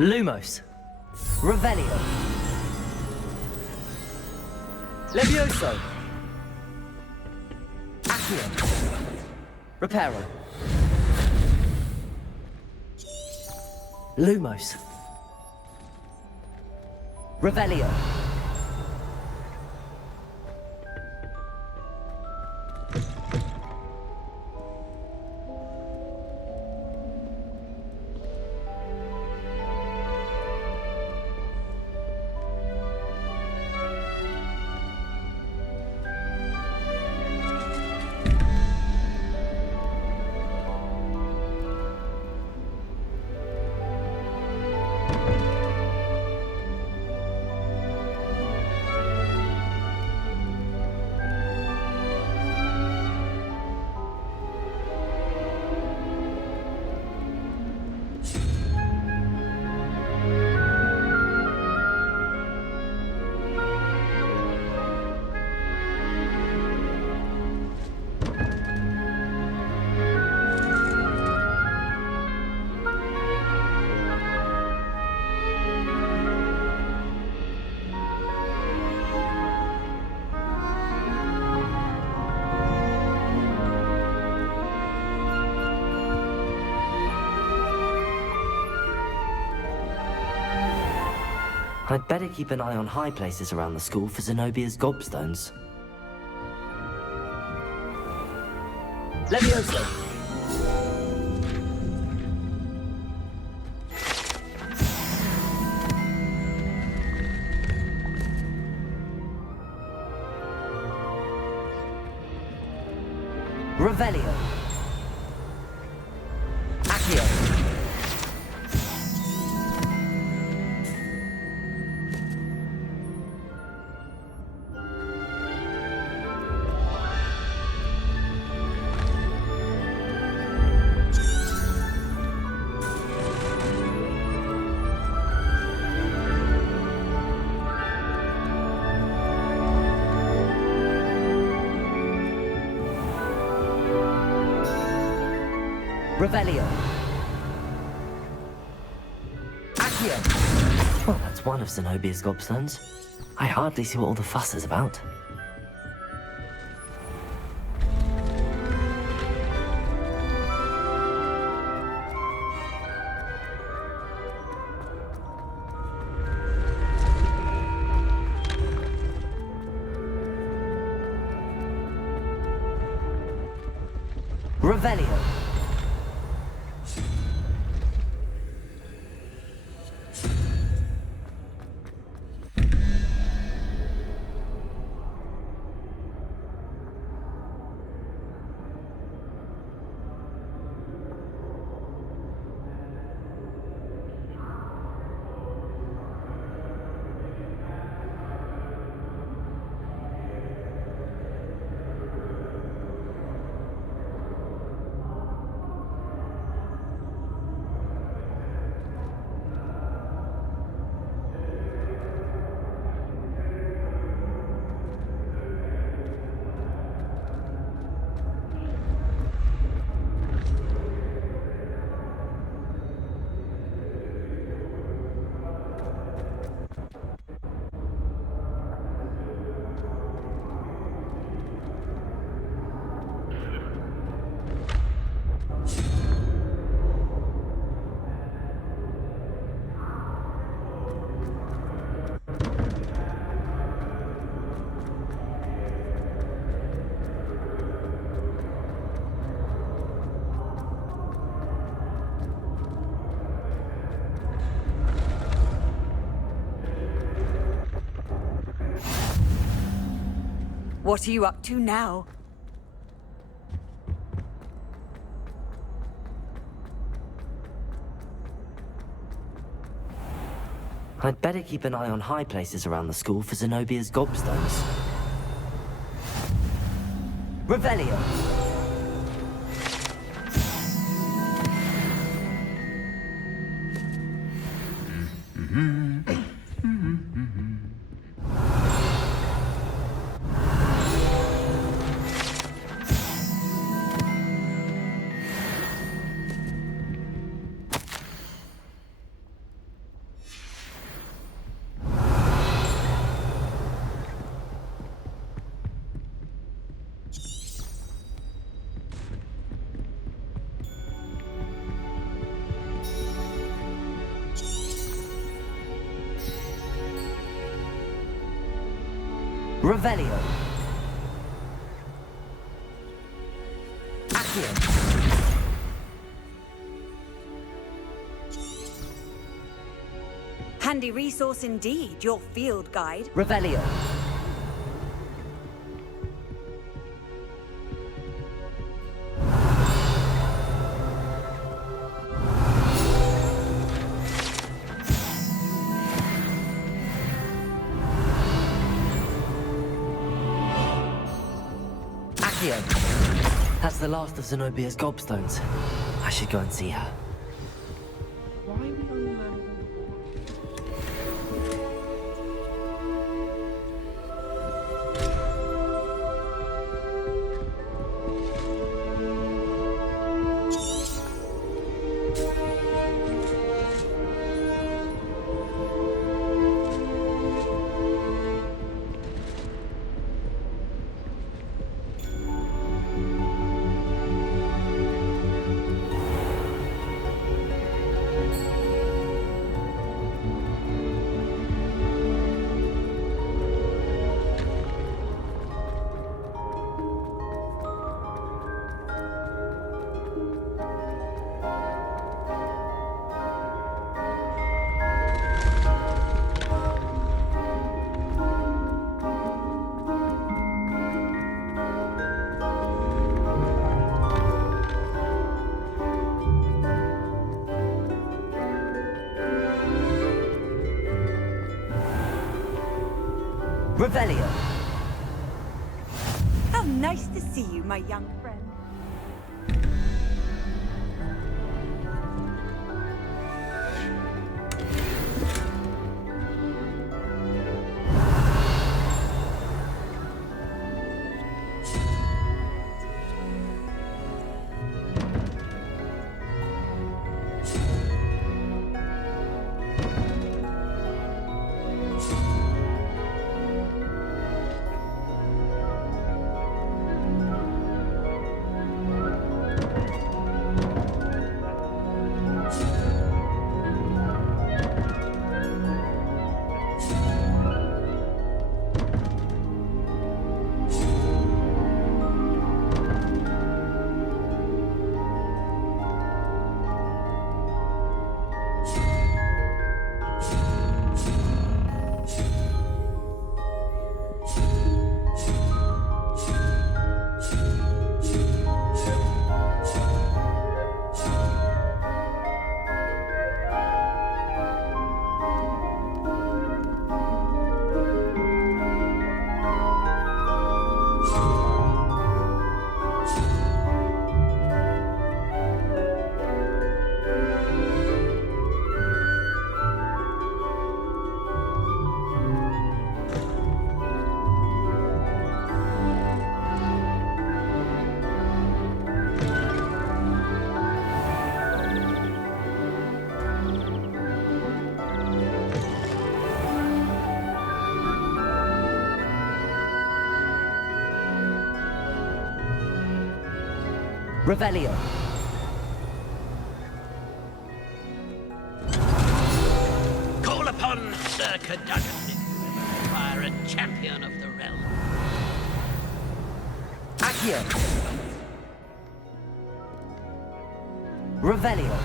Lumos. Revelio. Levioso. Accio. Reparo. Lumos. Revelio. I'd better keep an eye on high places around the school for Zenobia's gobstones. Levioso. Revelio. Accio. Revelio. Accio. Well, that's one of Zenobia's gobstones. I hardly see what all the fuss is about. Revelio. What are you up to now? I'd better keep an eye on high places around the school for Zenobia's gobstones. Revelio. Revelio. Accio. Handy resource indeed, your field guide. Revelio. Accio. That's the last of Zenobia's gobstones. I should go and see her. Why are we only learning? Revelio. How nice to see you, my young friend. Revelio. Call upon Sir Cadogan if you ever require a champion of the realm. Accio. Revelio.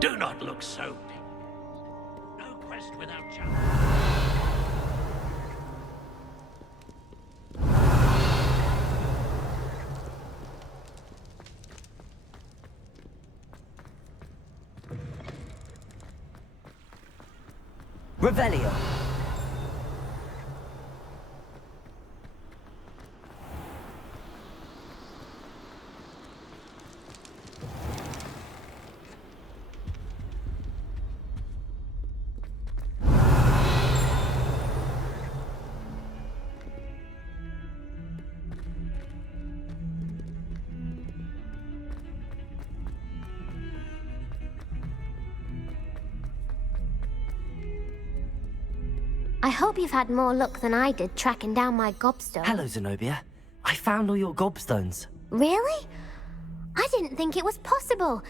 Do not look so pale. No quest without challenge. Revelio. I hope you've had more luck than I did tracking down my gobstone. Hello, Zenobia. I found all your gobstones. Really? I didn't think it was possible.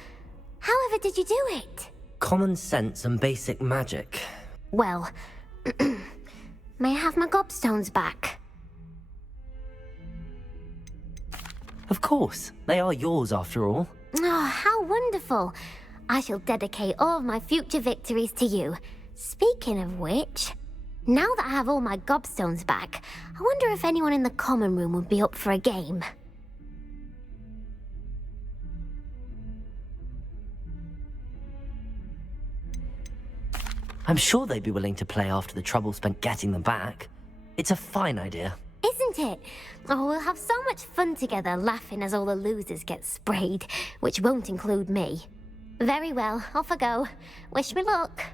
However did you do it? Common sense and basic magic. Well, may I have my gobstones back? Of course. They are yours after all. Oh, how wonderful. I shall dedicate all of my future victories to you. Speaking of which, now that I have all my gobstones back, I wonder if anyone in the common room would be up for a game. I'm sure they'd be willing to play after the trouble spent getting them back. It's a fine idea. Isn't it? Oh, we'll have so much fun together laughing as all the losers get sprayed, which won't include me. Very well, off I go. Wish me luck.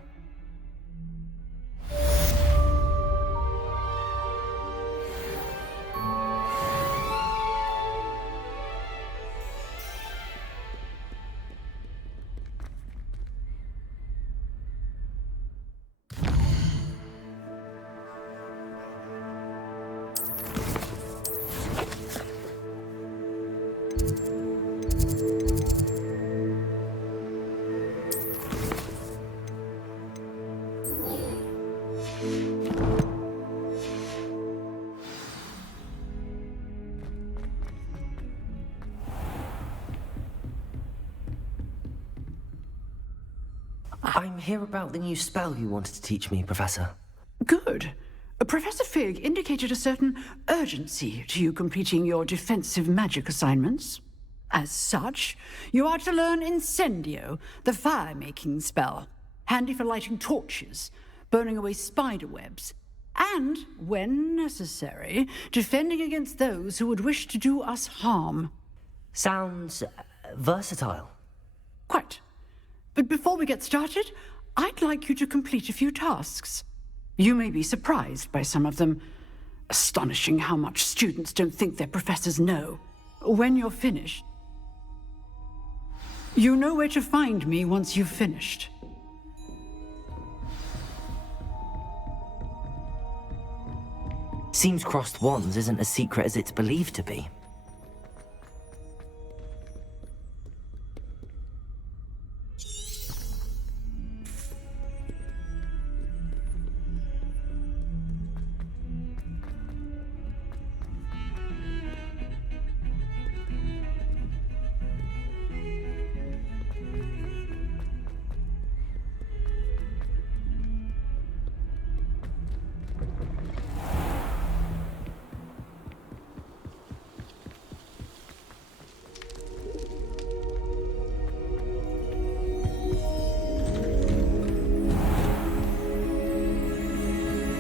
I'm here about the new spell you wanted to teach me, Professor. Good. Professor Fig indicated a certain urgency to you completing your defensive magic assignments. As such, you are to learn Incendio, the fire-making spell, handy for lighting torches, burning away spider webs, and, when necessary, defending against those who would wish to do us harm. Sounds versatile. Quite. But before we get started, I'd like you to complete a few tasks. You may be surprised by some of them. Astonishing how much students don't think their professors know. When you're finished, you know where to find me once you've finished. Seems crossed wands isn't as secret as it's believed to be.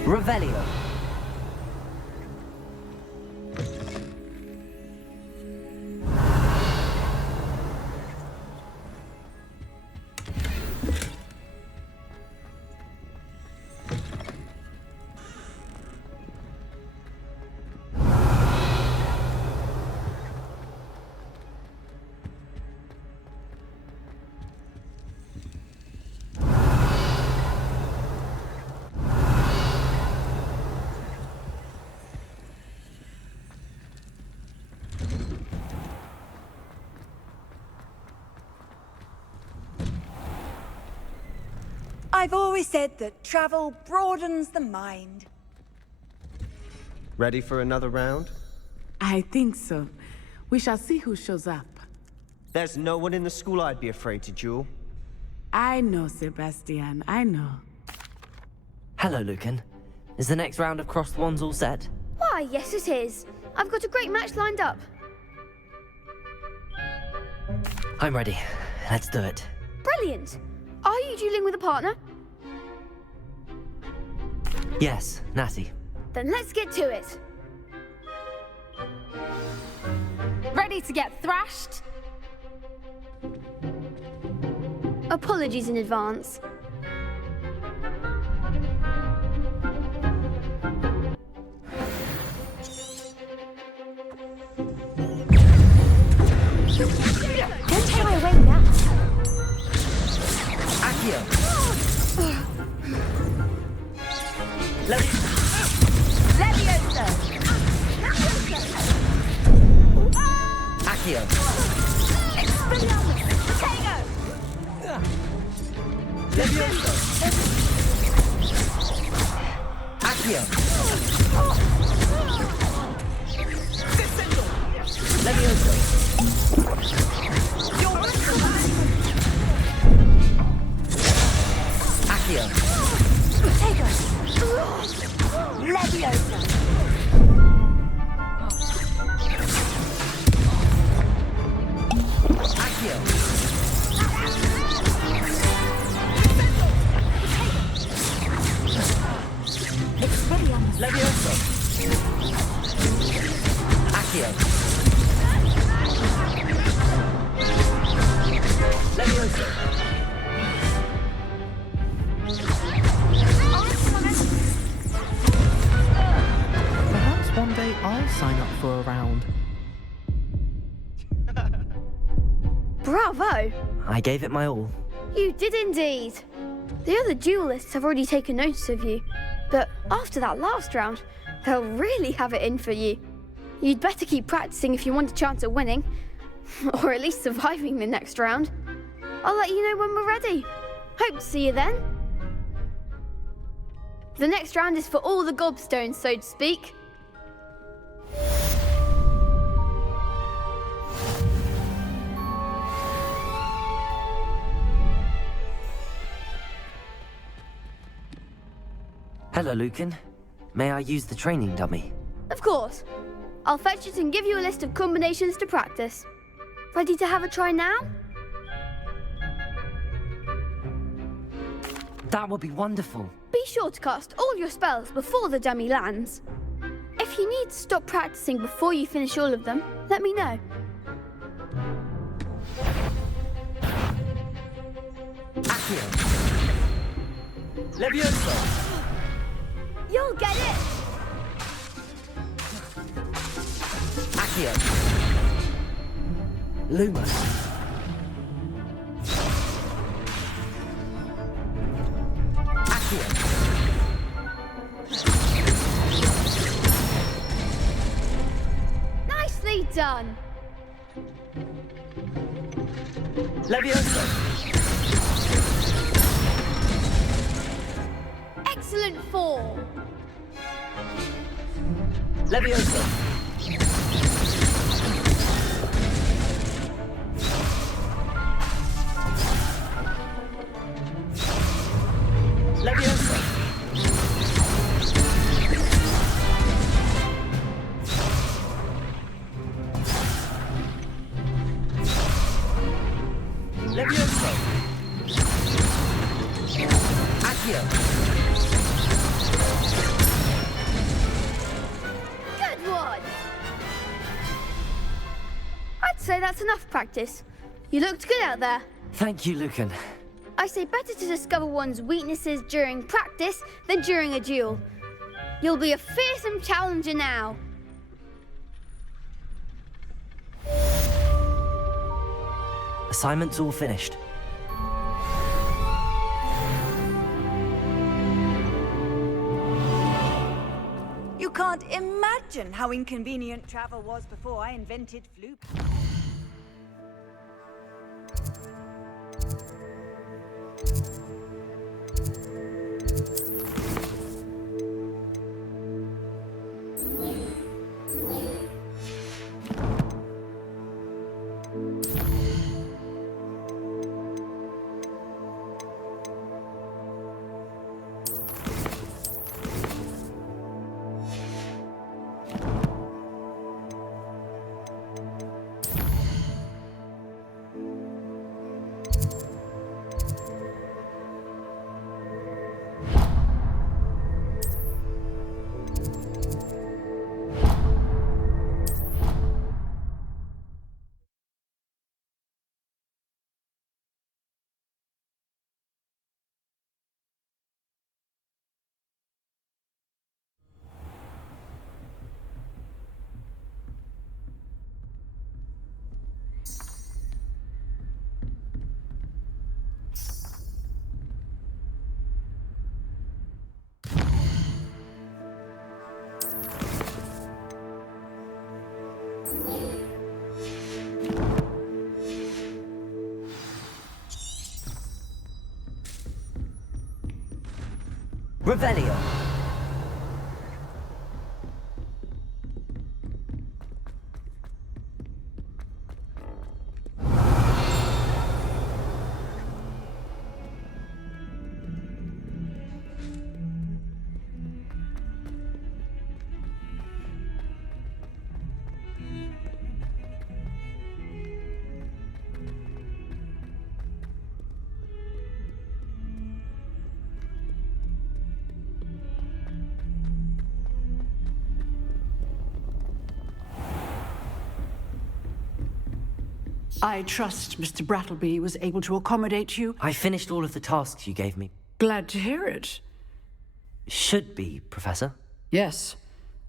Revelio. I've always said that travel broadens the mind. Ready for another round? I think so. We shall see who shows up. There's no one in the school I'd be afraid to duel. I know, Sebastian, I know. Hello, Lucan. Is the next round of crossed wands all set? Why, yes it is. I've got a great match lined up. I'm ready. Let's do it. Brilliant. Are you dueling with a partner? Yes, Natty. Then let's get to it. Ready to get thrashed? Apologies in advance. Don't take my way now. Accio. Let's Leviosa! Accio. Expelliarmus! Potato! Leviosa. Accio. Leviosa. Accio. Potato! Leviosa! Accio. Expelliarmus! Leviosa. Accio. Leviosa. Perhaps one day I'll sign up for a round. Bravo! I gave it my all. You did indeed. The other duelists have already taken notice of you, but after that last round, they'll really have it in for you. You'd better keep practicing if you want a chance at winning, or at least surviving the next round. I'll let you know when we're ready. Hope to see you then. The next round is for all the gobstones, so to speak. Hello, Lucan. May I use the training dummy? Of course. I'll fetch it and give you a list of combinations to practice. Ready to have a try now? That would be wonderful. Be sure to cast all your spells before the dummy lands. If you need to stop practicing before you finish all of them, let me know. Accio. Leviosa. You'll get it! Accio. Lumos. Accio. Nicely done! Leviosa. Excellent form! Leviosa. Leviosa. Leviosa. Accio. Good one! I'd say that's enough practice. You looked good out there. Thank you, Lucan. I say better to discover one's weaknesses during practice than during a duel. You'll be a fearsome challenger now. Assignment's all finished. You can't imagine how inconvenient travel was before I invented flu. Revelio. I trust Mr. Brattleby was able to accommodate you. I finished all of the tasks you gave me. Glad to hear it. Should be, Professor. Yes.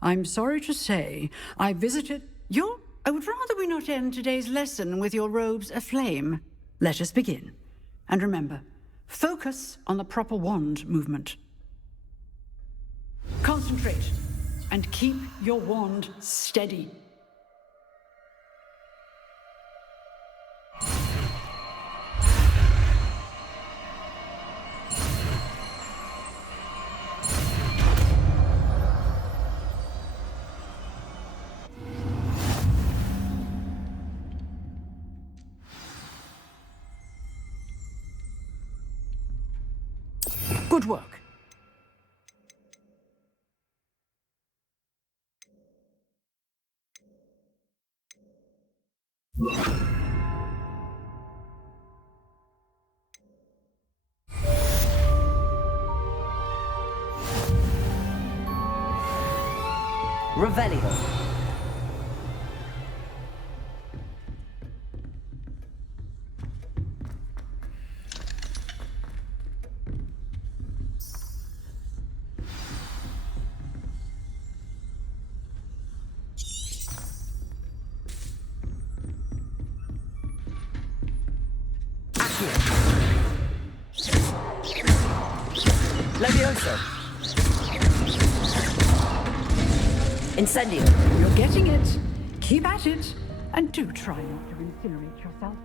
I'm sorry to say, I visited your... I would rather we not end today's lesson with your robes aflame. Let us begin. And remember, focus on the proper wand movement. Concentrate, and keep your wand steady. Good work. Revelio. Levioso. Incendio. You're getting it. Keep at it. And do try not to incinerate yourself.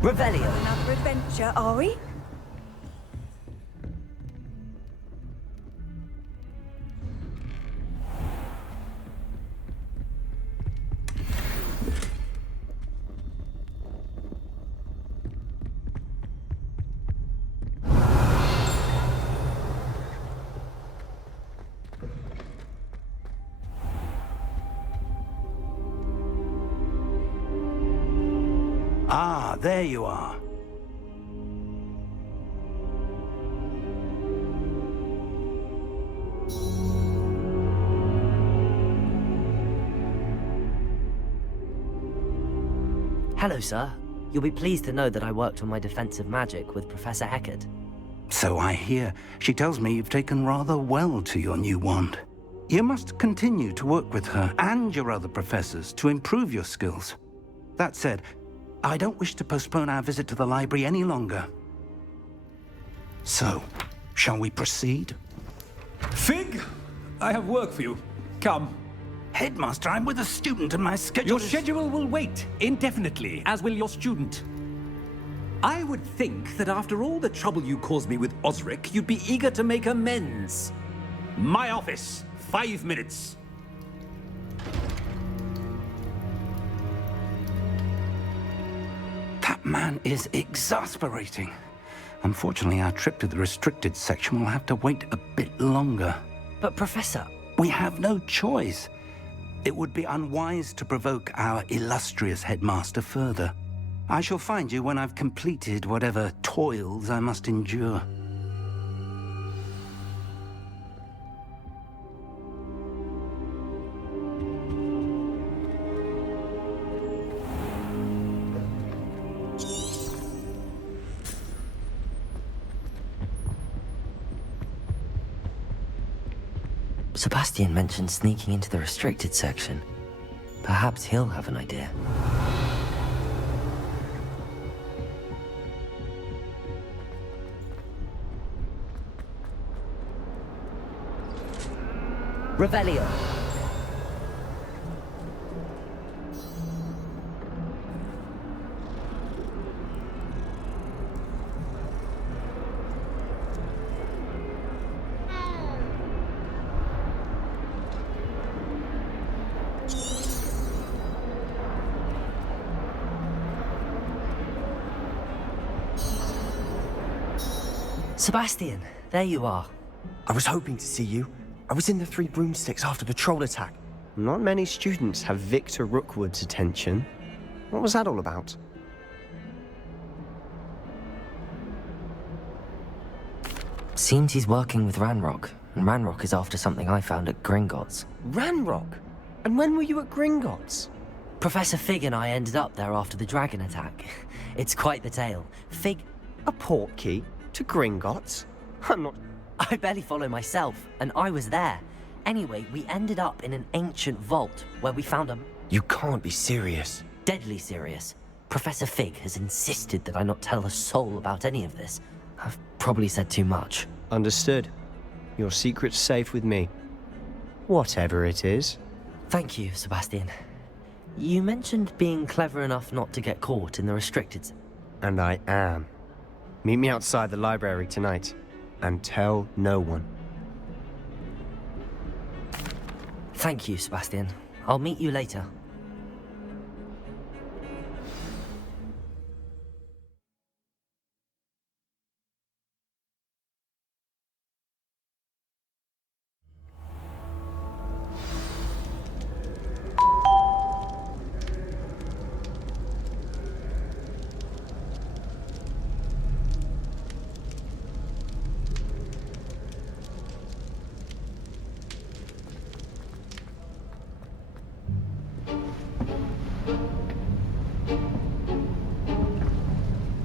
Revelio. Another adventure, are we? Ah, there you are. Hello, sir. You'll be pleased to know that I worked on my defensive magic with Professor Eckert. So I hear. She tells me you've taken rather well to your new wand. You must continue to work with her and your other professors to improve your skills. That said, I don't wish to postpone our visit to the library any longer. So, shall we proceed? Fig, I have work for you. Come. Headmaster, I'm with a student and my schedule Your schedule will wait indefinitely, as will your student. I would think that after all the trouble you caused me with Osric, you'd be eager to make amends. My office, 5 minutes. That man is exasperating. Unfortunately, our trip to the restricted section will have to wait a bit longer. But, Professor... We have no choice. It would be unwise to provoke our illustrious headmaster further. I shall find you when I've completed whatever toils I must endure. Sebastian mentioned sneaking into the restricted section. Perhaps he'll have an idea. Revelio. Sebastian, there you are. I was hoping to see you. I was in the Three Broomsticks after the troll attack. Not many students have Victor Rookwood's attention. What was that all about? Seems he's working with Ranrock, and Ranrock is after something I found at Gringotts. Ranrock? And when were you at Gringotts? Professor Fig and I ended up there after the dragon attack. It's quite the tale. Fig... A portkey? To Gringotts? I'm not... I barely follow myself, and I was there. Anyway, we ended up in an ancient vault where we found a... You can't be serious. Deadly serious. Professor Fig has insisted that I not tell a soul about any of this. I've probably said too much. Understood. Your secret's safe with me. Whatever it is. Thank you, Sebastian. You mentioned being clever enough not to get caught in the restricted... And I am. Meet me outside the library tonight. And tell no one. Thank you, Sebastian. I'll meet you later.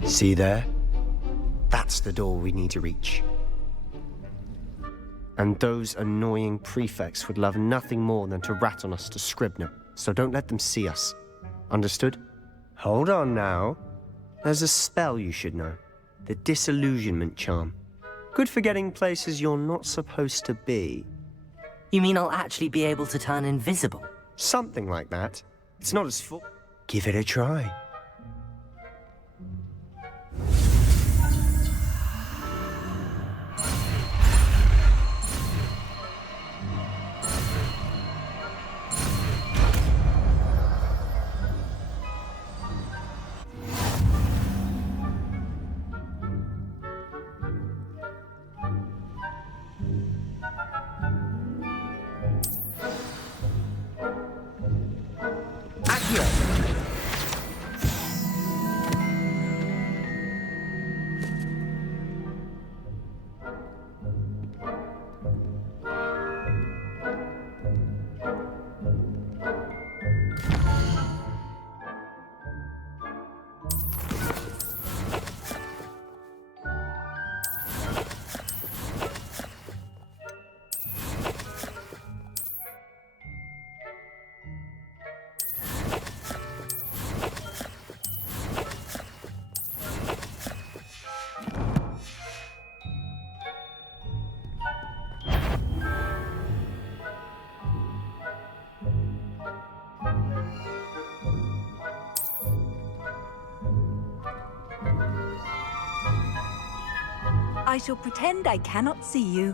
See there? That's the door we need to reach. And those annoying prefects would love nothing more than to rat on us to Scribner, so don't let them see us. Understood? Hold on now. There's a spell you should know. The disillusionment charm. Good for getting places you're not supposed to be. You mean I'll actually be able to turn invisible? Something like that. It's not as full. Give it a try. Accio. I shall pretend I cannot see you.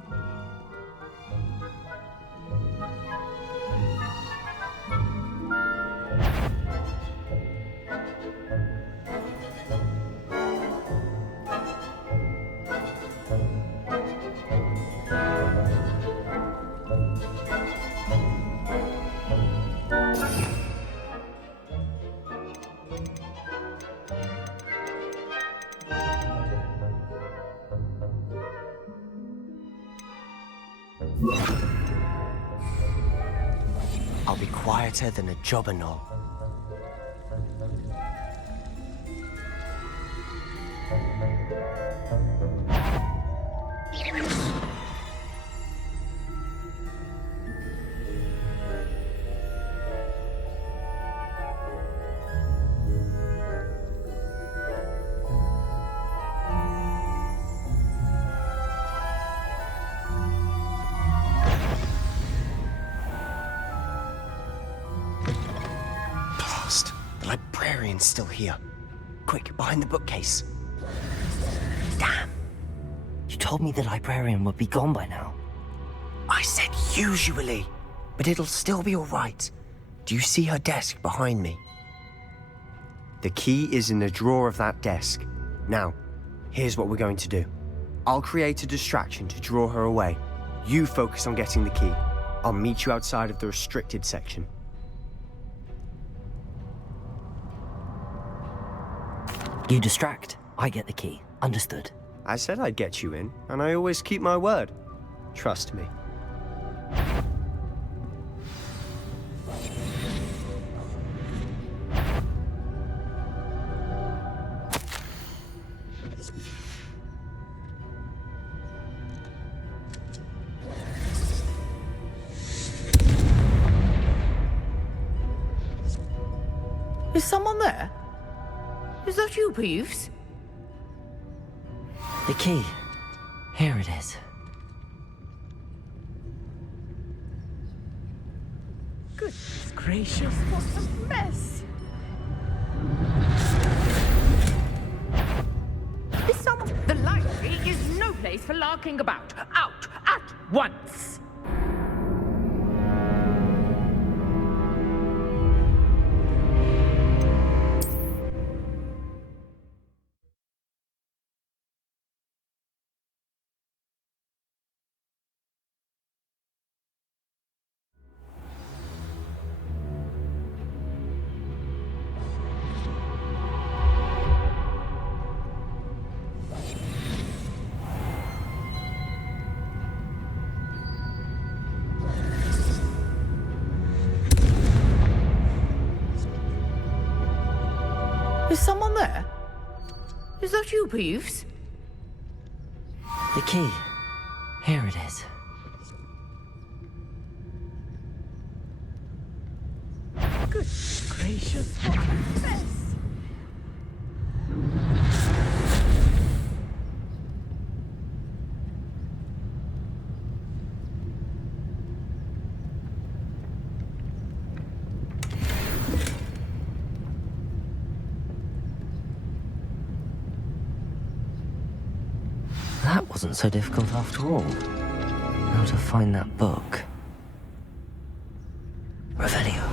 I'll be quieter than a jobberknoll. The librarian's still here. Quick, behind the bookcase. Damn. You told me the librarian would be gone by now. I said usually, but it'll still be all right. Do you see her desk behind me? The key is in the drawer of that desk. Now, here's what we're going to do. I'll create a distraction to draw her away. You focus on getting the key. I'll meet you outside of the restricted section. You distract, I get the key. Understood. I said I'd get you in, and I always keep my word. Trust me. Is someone there? Is that you, Peeves? The key. Here it is. Goodness gracious, what a mess! Is someone... The library is no place for larking about. Out at once! Is someone there? Is that you, Peeves? The key. Here it is. Goodness gracious, what a mess! That wasn't so difficult after all. How to find that book. Revelio.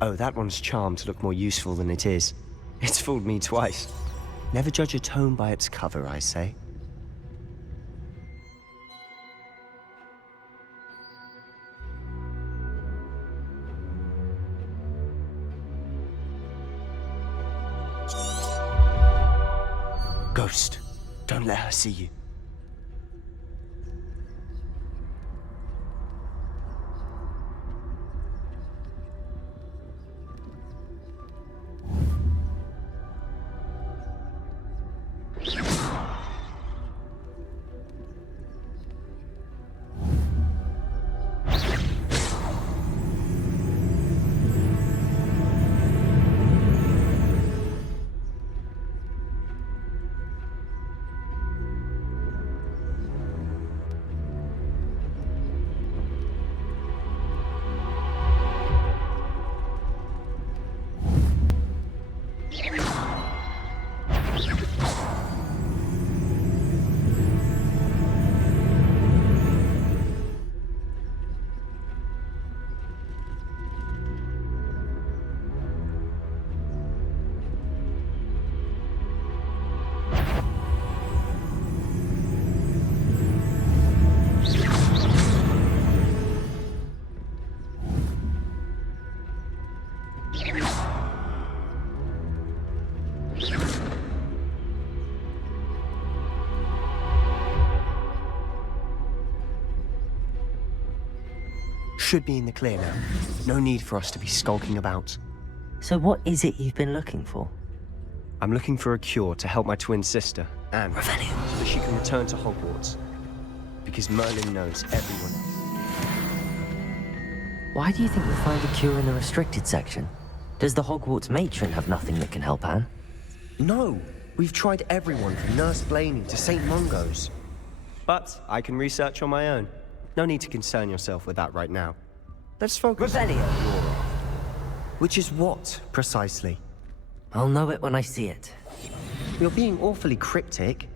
Oh, that one's charmed to look more useful than it is. It's fooled me twice. Never judge a tome by its cover, I say. Ghost, don't let her see you. Should be in the clear now. No need for us to be skulking about. So what is it you've been looking for? I'm looking for a cure to help my twin sister, Anne, so that she can return to Hogwarts. Because Merlin knows everyone else. Why do you think we'll find a cure in the restricted section? Does the Hogwarts matron have nothing that can help Anne? No! We've tried everyone from Nurse Blaney to St. Mungo's. But I can research on my own. No need to concern yourself with that right now. Let's focus on Revelio. Which is what, precisely? I'll know it when I see it. You're being awfully cryptic.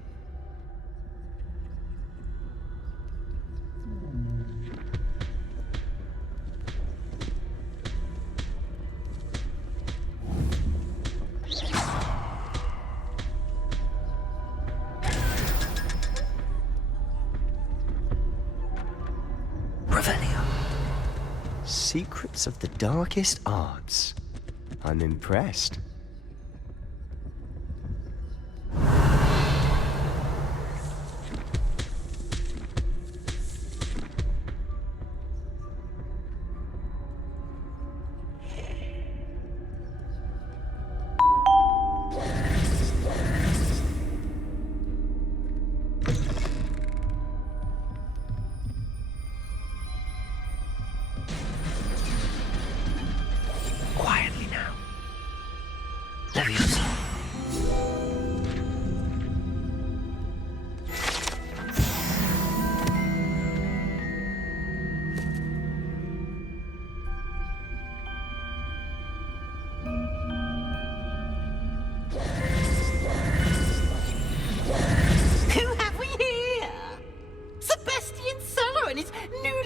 Secrets of the darkest arts. I'm impressed.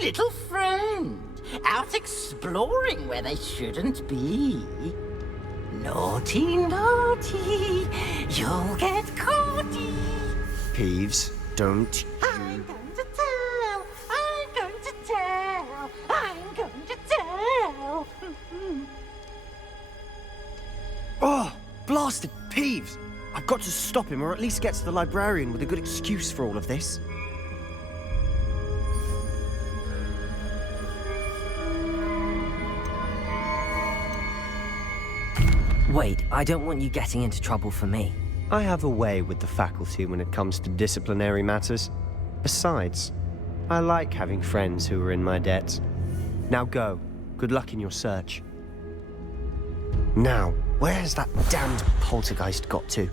Little friend, out exploring where they shouldn't be. Naughty, naughty, you'll get caughty. Peeves, don't I'm going to tell, I'm going to tell, I'm going to tell. Oh, blasted Peeves! I've got to stop him, or at least get to the librarian with a good excuse for all of this. Wait, I don't want you getting into trouble for me. I have a way with the faculty when it comes to disciplinary matters. Besides, I like having friends who are in my debt. Now go. Good luck in your search. Now, where has that damned poltergeist got to?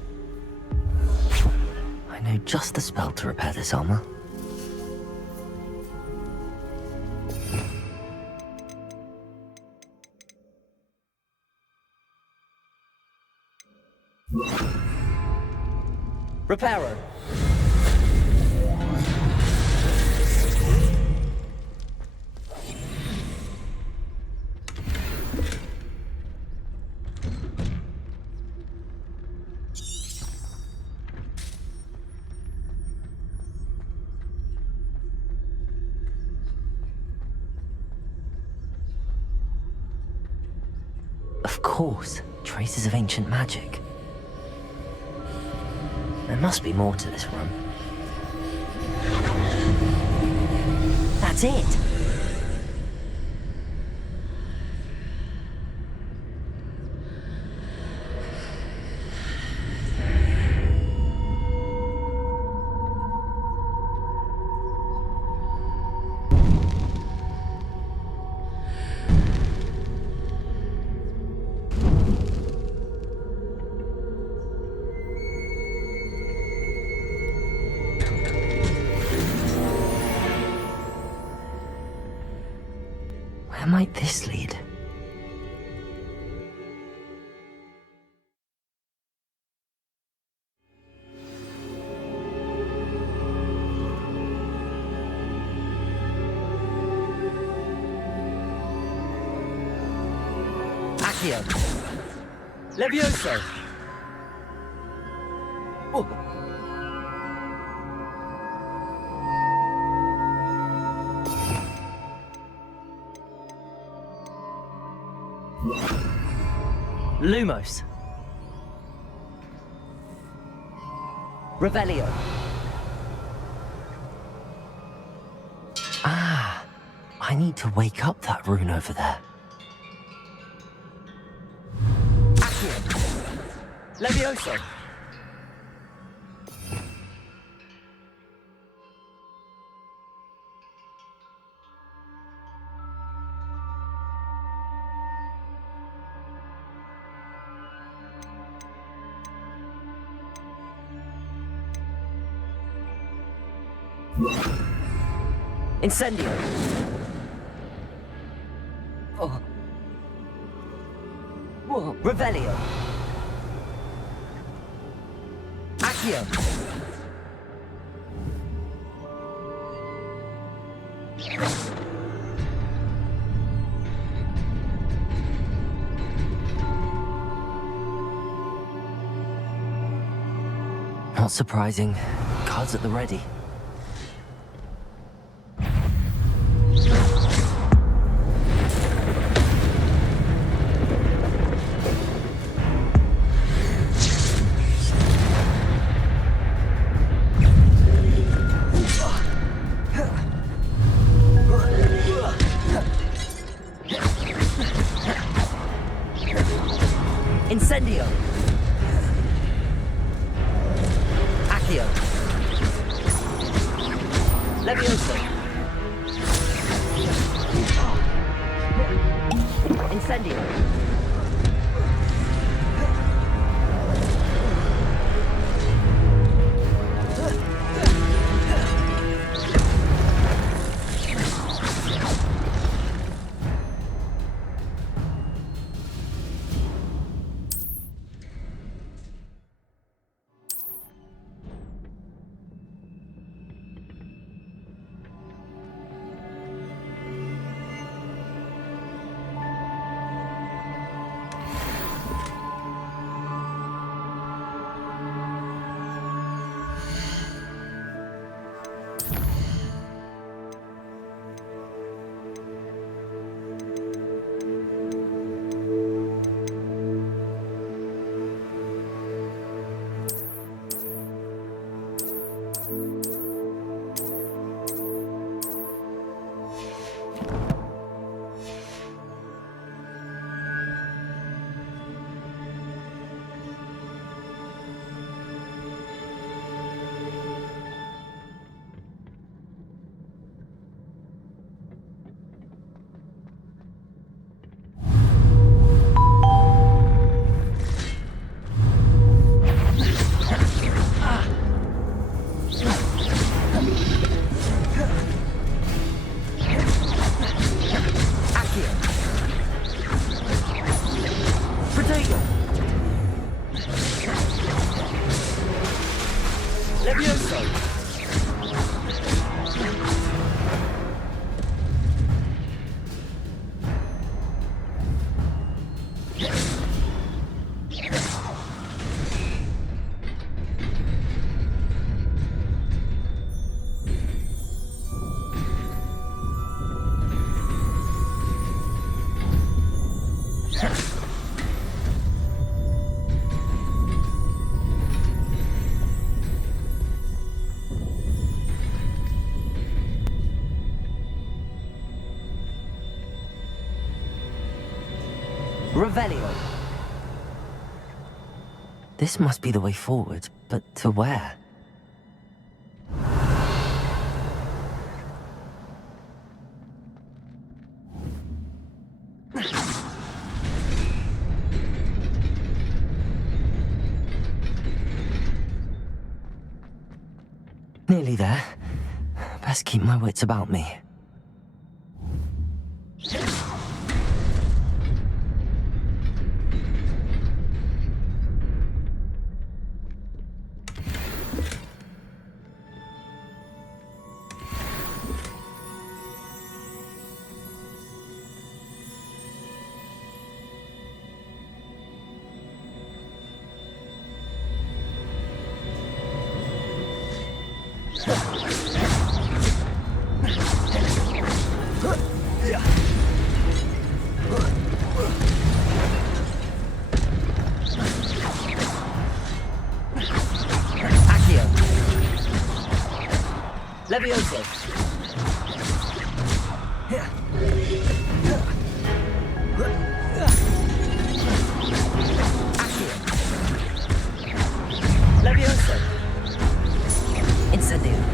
I know just the spell to repair this armor. Reparo. Of course, traces of ancient magic. There must be more to this room. That's it! Where might this lead? Accio. Levioso. Oh. Lumos. Revelio. Ah, I need to wake up that rune over there. Accio. Levioso. Incendio. Oh. Whoa. Revelio. Accio. Not surprising. Cards at the ready. Incendio. Accio. Levioso. Incendio. Revelio. This must be the way forward, but to where? Nearly there. Best keep my wits about me. Levioso. Accio. Levioso. Incendio.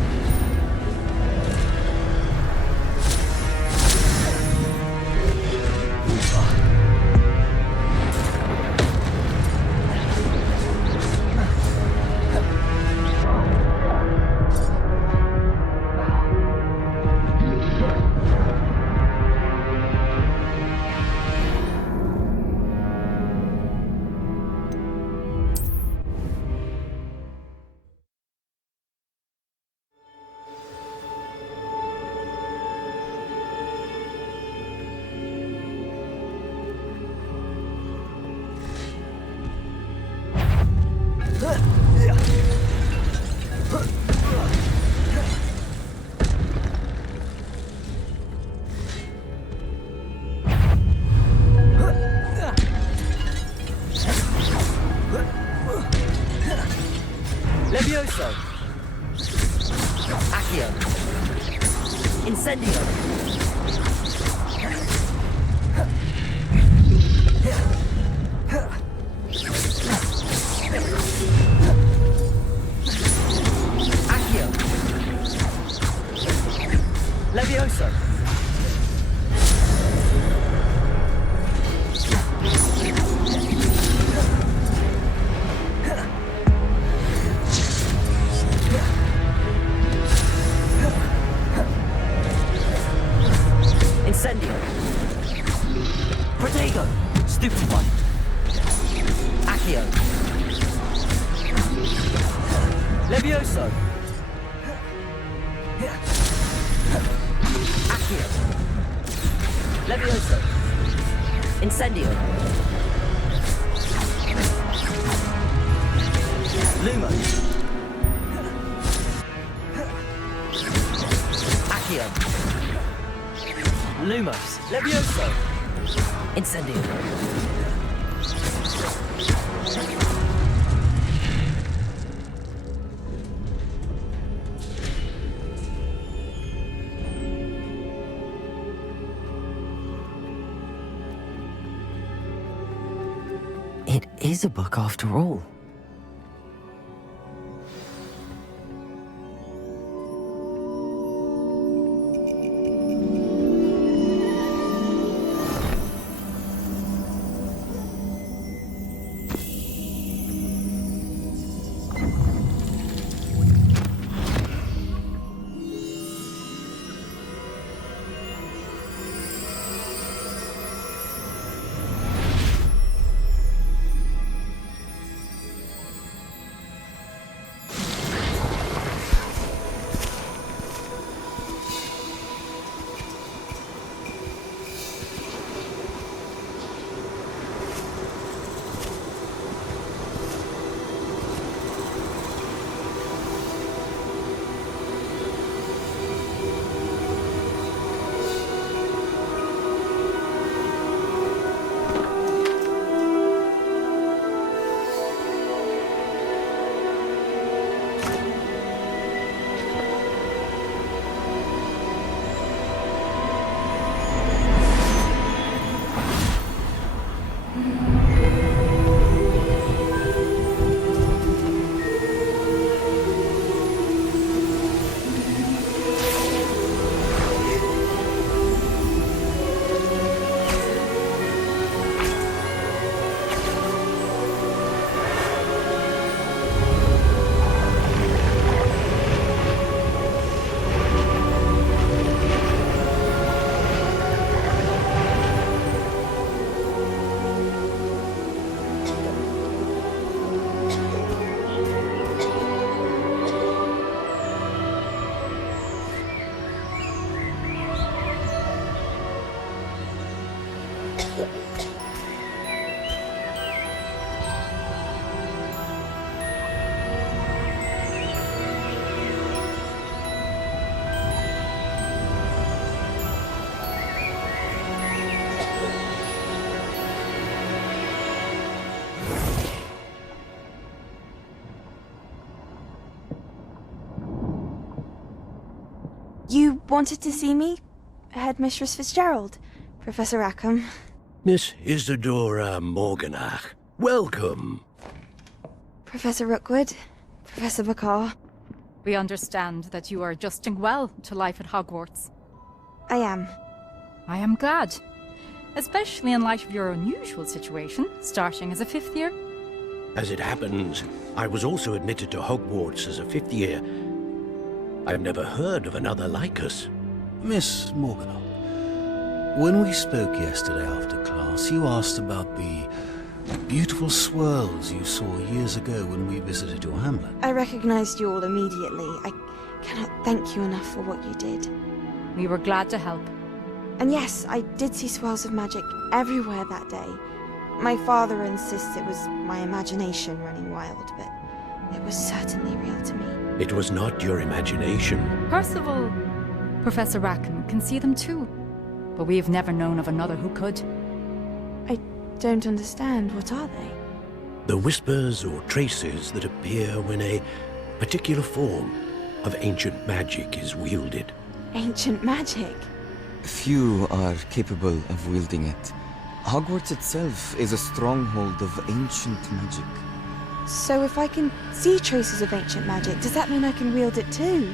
Levioso. Accio. Incendio. Accio. Levioso. Incendio. Protego. Stupid one. Accio. Levioso. Accio. Levioso. Incendio. Lumo. Accio. Lumos. Levioso. Incendio. It is a book after all. You wanted to see me? Headmistress Fitzgerald, Professor Rackham. Miss Isadora Morganach, welcome. Professor Rookwood, Professor Bakar. We understand that you are adjusting well to life at Hogwarts. I am. I am glad. Especially in light of your unusual situation, starting as a 5th year. As it happens, I was also admitted to Hogwarts as a 5th year. I've never heard of another like us. Miss Morganach, when we spoke yesterday after class, you asked about the beautiful swirls you saw years ago when we visited your hamlet. I recognized you all immediately. I cannot thank you enough for what you did. We were glad to help. And yes, I did see swirls of magic everywhere that day. My father insists it was my imagination running wild, but it was certainly real to me. It was not your imagination. Percival, Professor Rackham can see them too. But we have never known of another who could. I don't understand. What are they? The whispers or traces that appear when a particular form of ancient magic is wielded. Ancient magic? Few are capable of wielding it. Hogwarts itself is a stronghold of ancient magic. So if I can see traces of ancient magic, does that mean I can wield it too?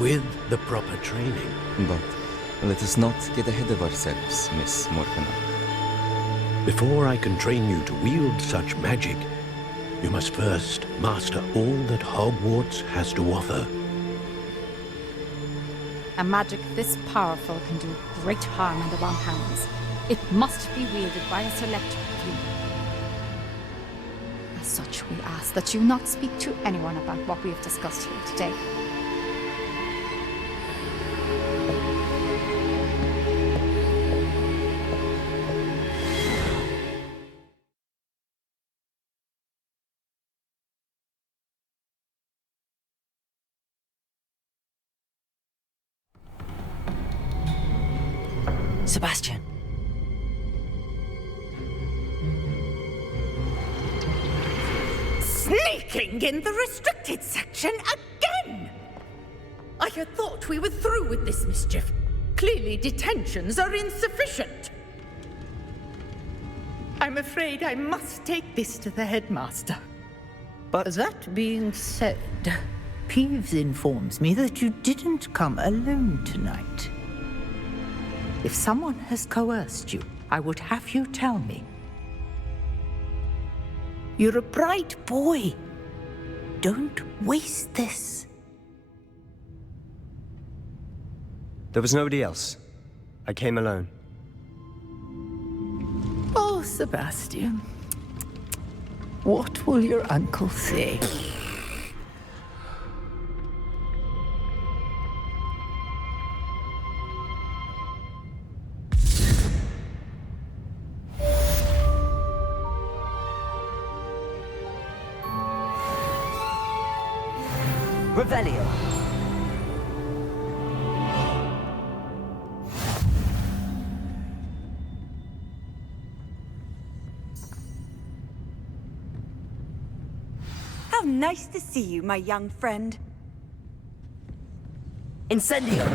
With the proper training. But let us not get ahead of ourselves, Miss Morganach. Before I can train you to wield such magic, you must first master all that Hogwarts has to offer. A magic this powerful can do great harm in the wrong hands. It must be wielded by a select few. As such, we ask that you not speak to anyone about what we have discussed here today. Sebastian. Sneaking in the restricted section again! I had thought we were through with this mischief. Clearly detentions are insufficient. I'm afraid I must take this to the headmaster. But that being said, Peeves informs me that you didn't come alone tonight. If someone has coerced you, I would have you tell me. You're a bright boy. Don't waste this. There was nobody else. I came alone. Oh, Sebastian. What will your uncle say? Revelio. How nice to see you, my young friend. Incendio.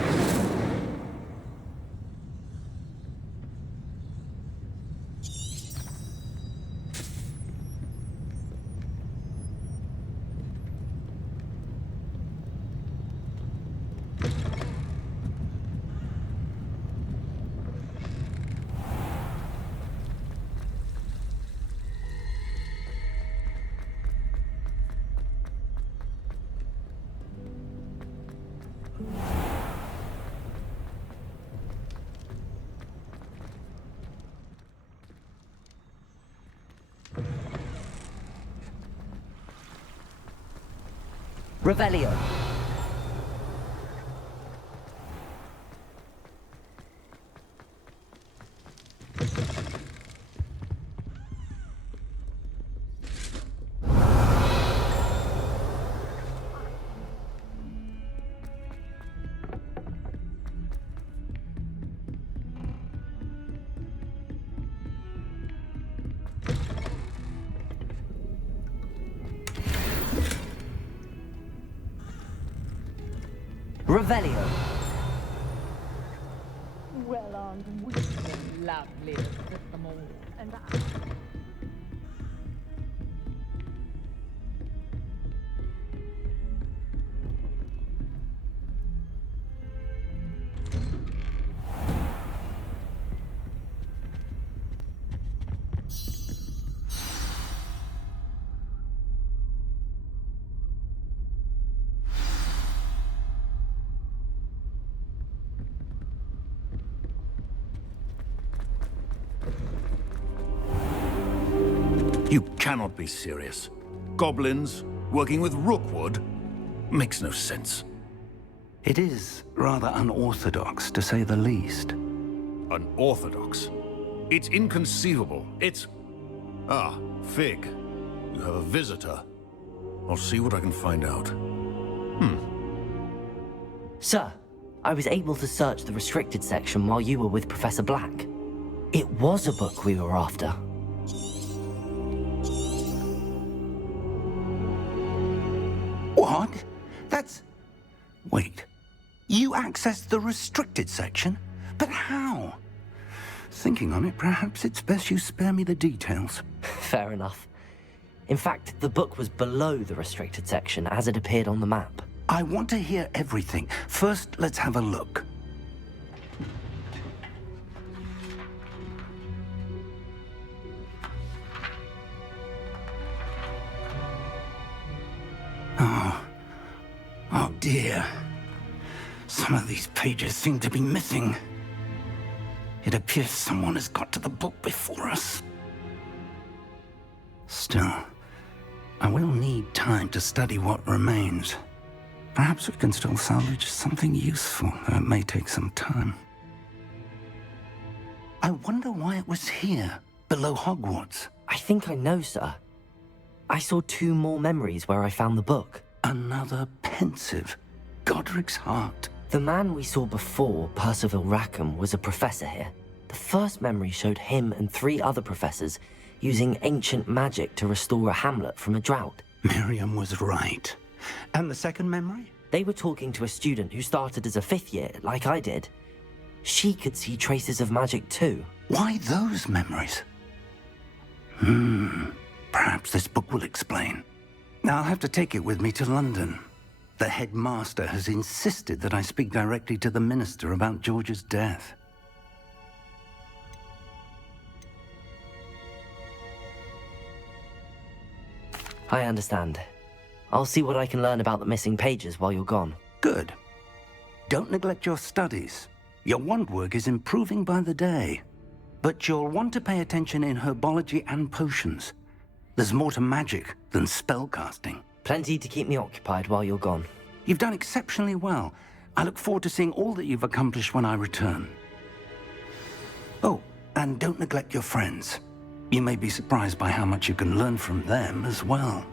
Revelio. Revelio. Well, aren't we the loveliest of them all? And You cannot be serious. Goblins working with Rookwood makes no sense. It is rather unorthodox, to say the least. Unorthodox? It's inconceivable. It's... Ah, Fig. You have a visitor. I'll see what I can find out. Sir, I was able to search the restricted section while you were with Professor Black. It was a book we were after. What? That's... Wait. You accessed the restricted section? But how? Thinking on it, perhaps it's best you spare me the details. Fair enough. In fact, the book was below the restricted section as it appeared on the map. I want to hear everything. First, let's have a look. Oh dear. Some of these pages seem to be missing. It appears someone has got to the book before us. Still, I will need time to study what remains. Perhaps we can still salvage something useful, though it may take some time. I wonder why it was here, below Hogwarts. I think I know, sir. I saw 2 more memories where I found the book. Another pensive Godric's heart. The man we saw before, Percival Rackham, was a professor here. The first memory showed him and 3 other professors using ancient magic to restore a hamlet from a drought. Miriam was right. And the second memory? They were talking to a student who started as a 5th year, like I did. She could see traces of magic too. Why those memories? Perhaps this book will explain. I'll have to take it with me to London. The headmaster has insisted that I speak directly to the minister about George's death. I understand. I'll see what I can learn about the missing pages while you're gone. Good. Don't neglect your studies. Your wand work is improving by the day. But you'll want to pay attention in herbology and potions. There's more to magic than spellcasting. Plenty to keep me occupied while you're gone. You've done exceptionally well. I look forward to seeing all that you've accomplished when I return. Oh, and don't neglect your friends. You may be surprised by how much you can learn from them as well.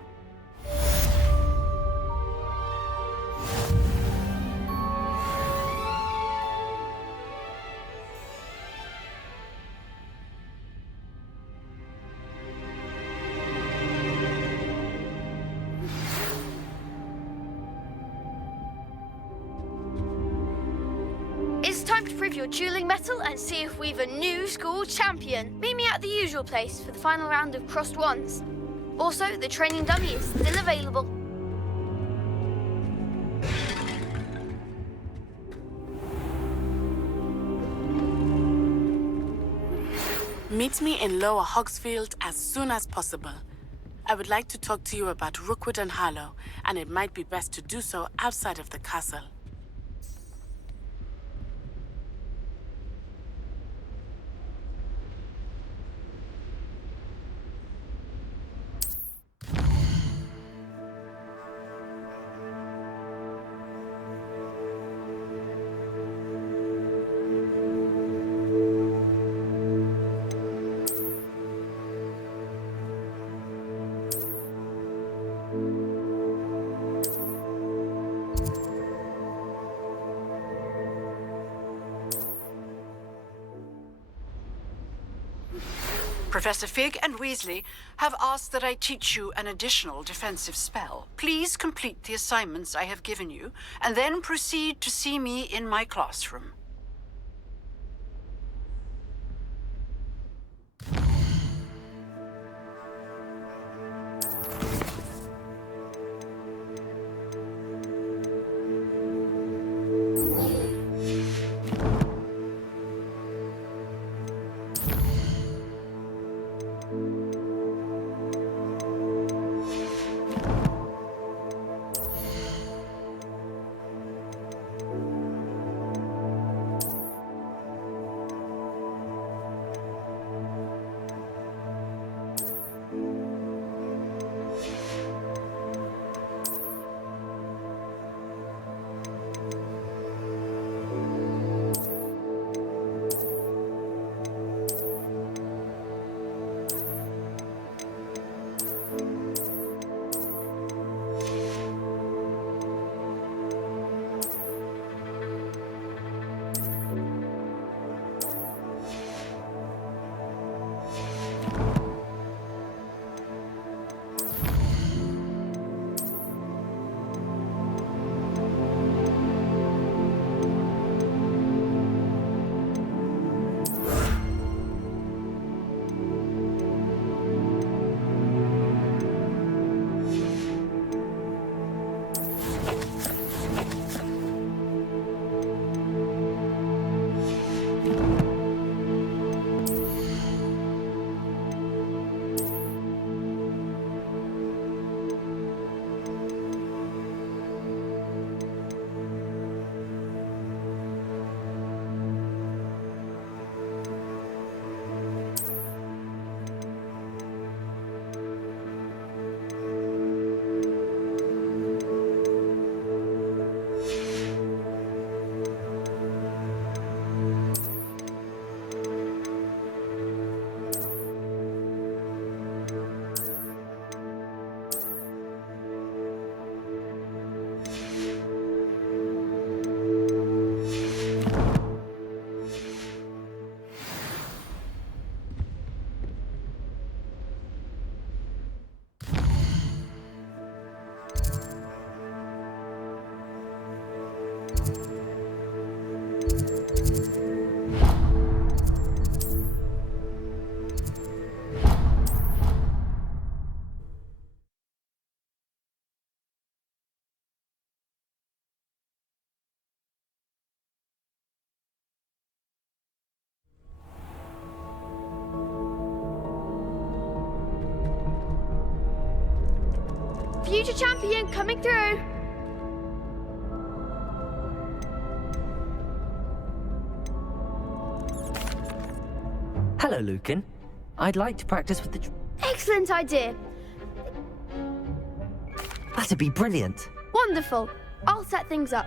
It's time to prove your dueling mettle and see if we've a new school champion. Meet me at the usual place for the final round of crossed wands. Also, the training dummy is still available. Meet me in Lower Hogsfield as soon as possible. I would like to talk to you about Rookwood and Harlow, and it might be best to do so outside of the castle. Professor Fig and Weasley have asked that I teach you an additional defensive spell. Please complete the assignments I have given you, and then proceed to see me in my classroom. Future champion coming through. Hello, Lucan. I'd like to practice with the... Excellent idea. That'd be brilliant. Wonderful. I'll set things up.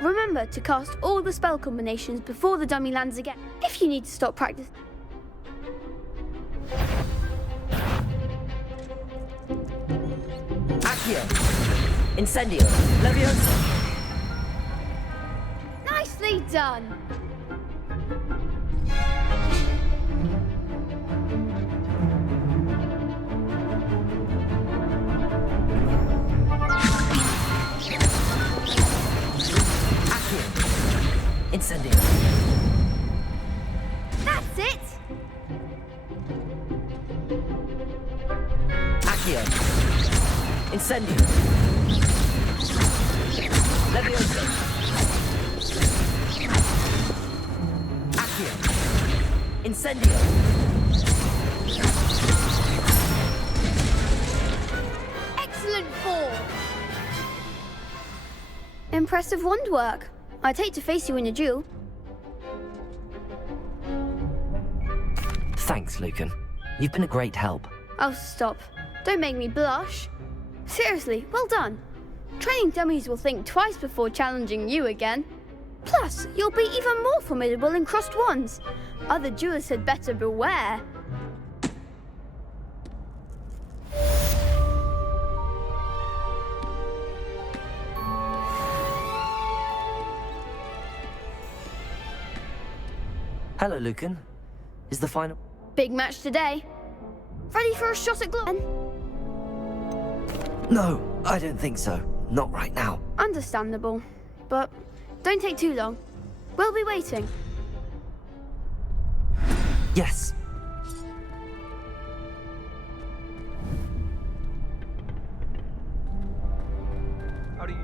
Remember to cast all the spell combinations before the dummy lands again. If you need to stop practice... Accio. Incendio. Leviosa. Nicely done. Incendio. That's it. Accio. Incendio. Leviosa. Accio. Incendio. Excellent form. Impressive wand work. I'd hate to face you in a duel. Thanks, Lucan. You've been a great help. Oh, stop. Don't make me blush. Seriously, well done. Training dummies will think twice before challenging you again. Plus, you'll be even more formidable in crossed wands. Other duelists had better beware. Hello, Lucan. Is the final... Big match today. Ready for a shot at glory? No, I don't think so. Not right now. Understandable. But don't take too long. We'll be waiting. Yes. How do you do?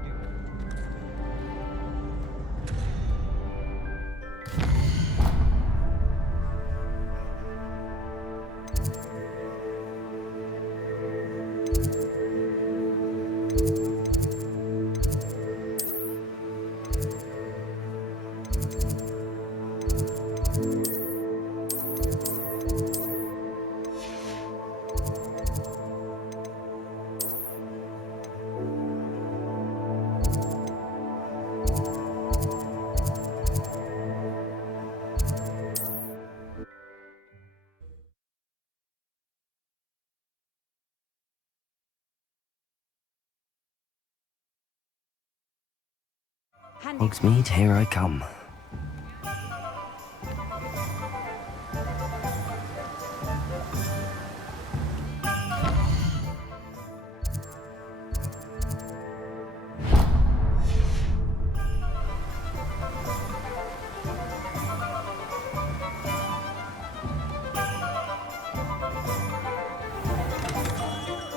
Hogsmeade, here I come.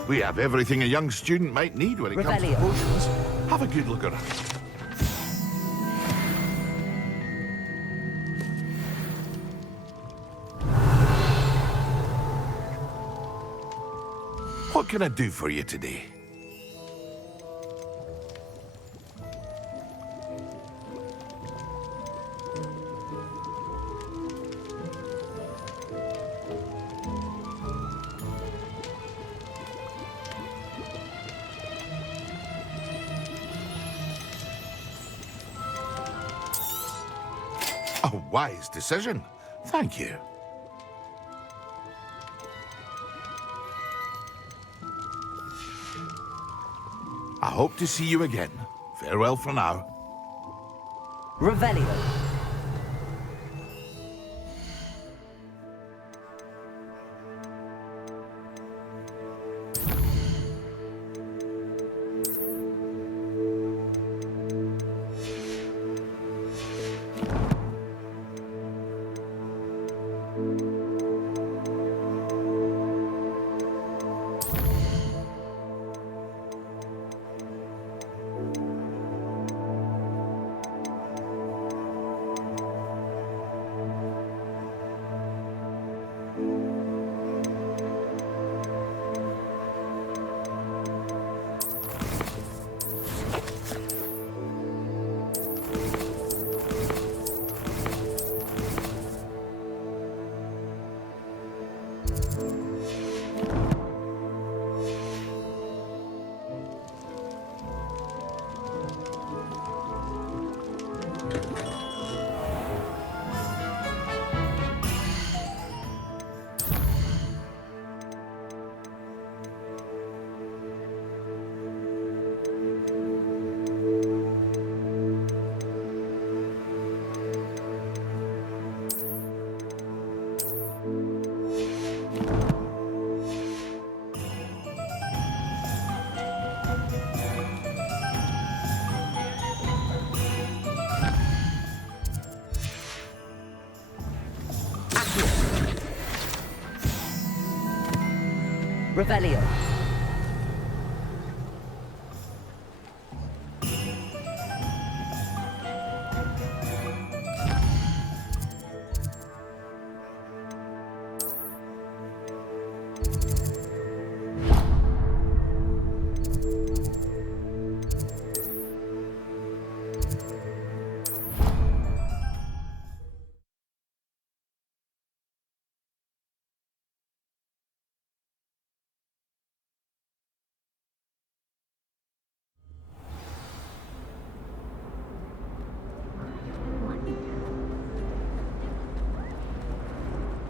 We have everything a young student might need when it comes to potions. Have a good look around. What can I do for you today? A wise decision. Thank you. I hope to see you again. Farewell for now. Revelio. Revelio.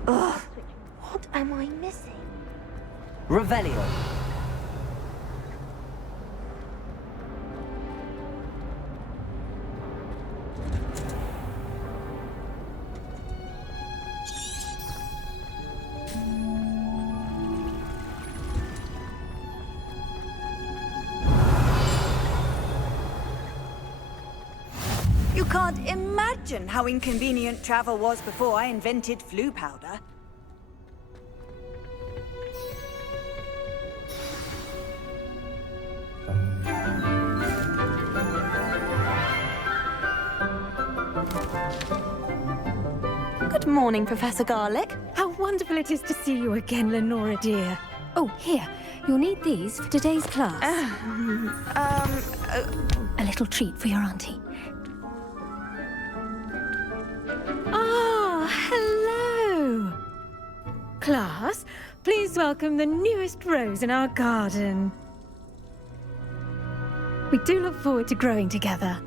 Ugh, what am I missing? Revelio. You can't imagine how inconvenient travel was before I invented flu powder. Good morning, Professor Garlick. How wonderful it is to see you again, Lenora dear. Oh, here. You'll need these for today's class. A little treat for your auntie. Ah, hello! Class, please welcome the newest rose in our garden. We do look forward to growing together.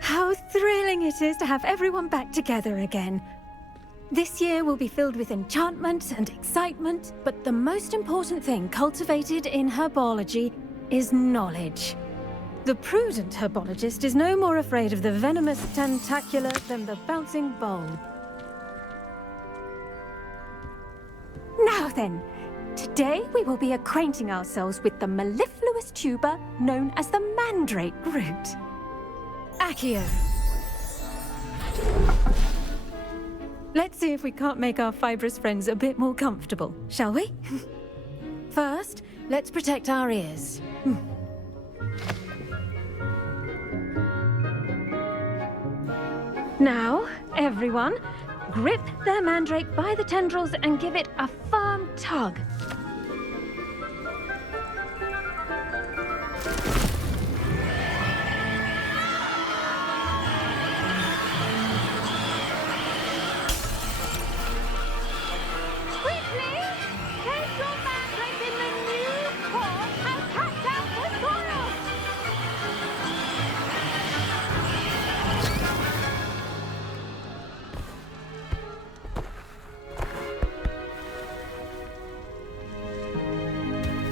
How thrilling it is to have everyone back together again. This year will be filled with enchantment and excitement, but the most important thing cultivated in herbology is knowledge. The prudent herbologist is no more afraid of the venomous tentacula than the bouncing bulb. Now then, today we will be acquainting ourselves with the mellifluous tuber known as the mandrake root. Accio. Let's see if we can't make our fibrous friends a bit more comfortable, shall we? First, let's protect our ears. Now, everyone, grip their mandrake by the tendrils and give it a firm tug.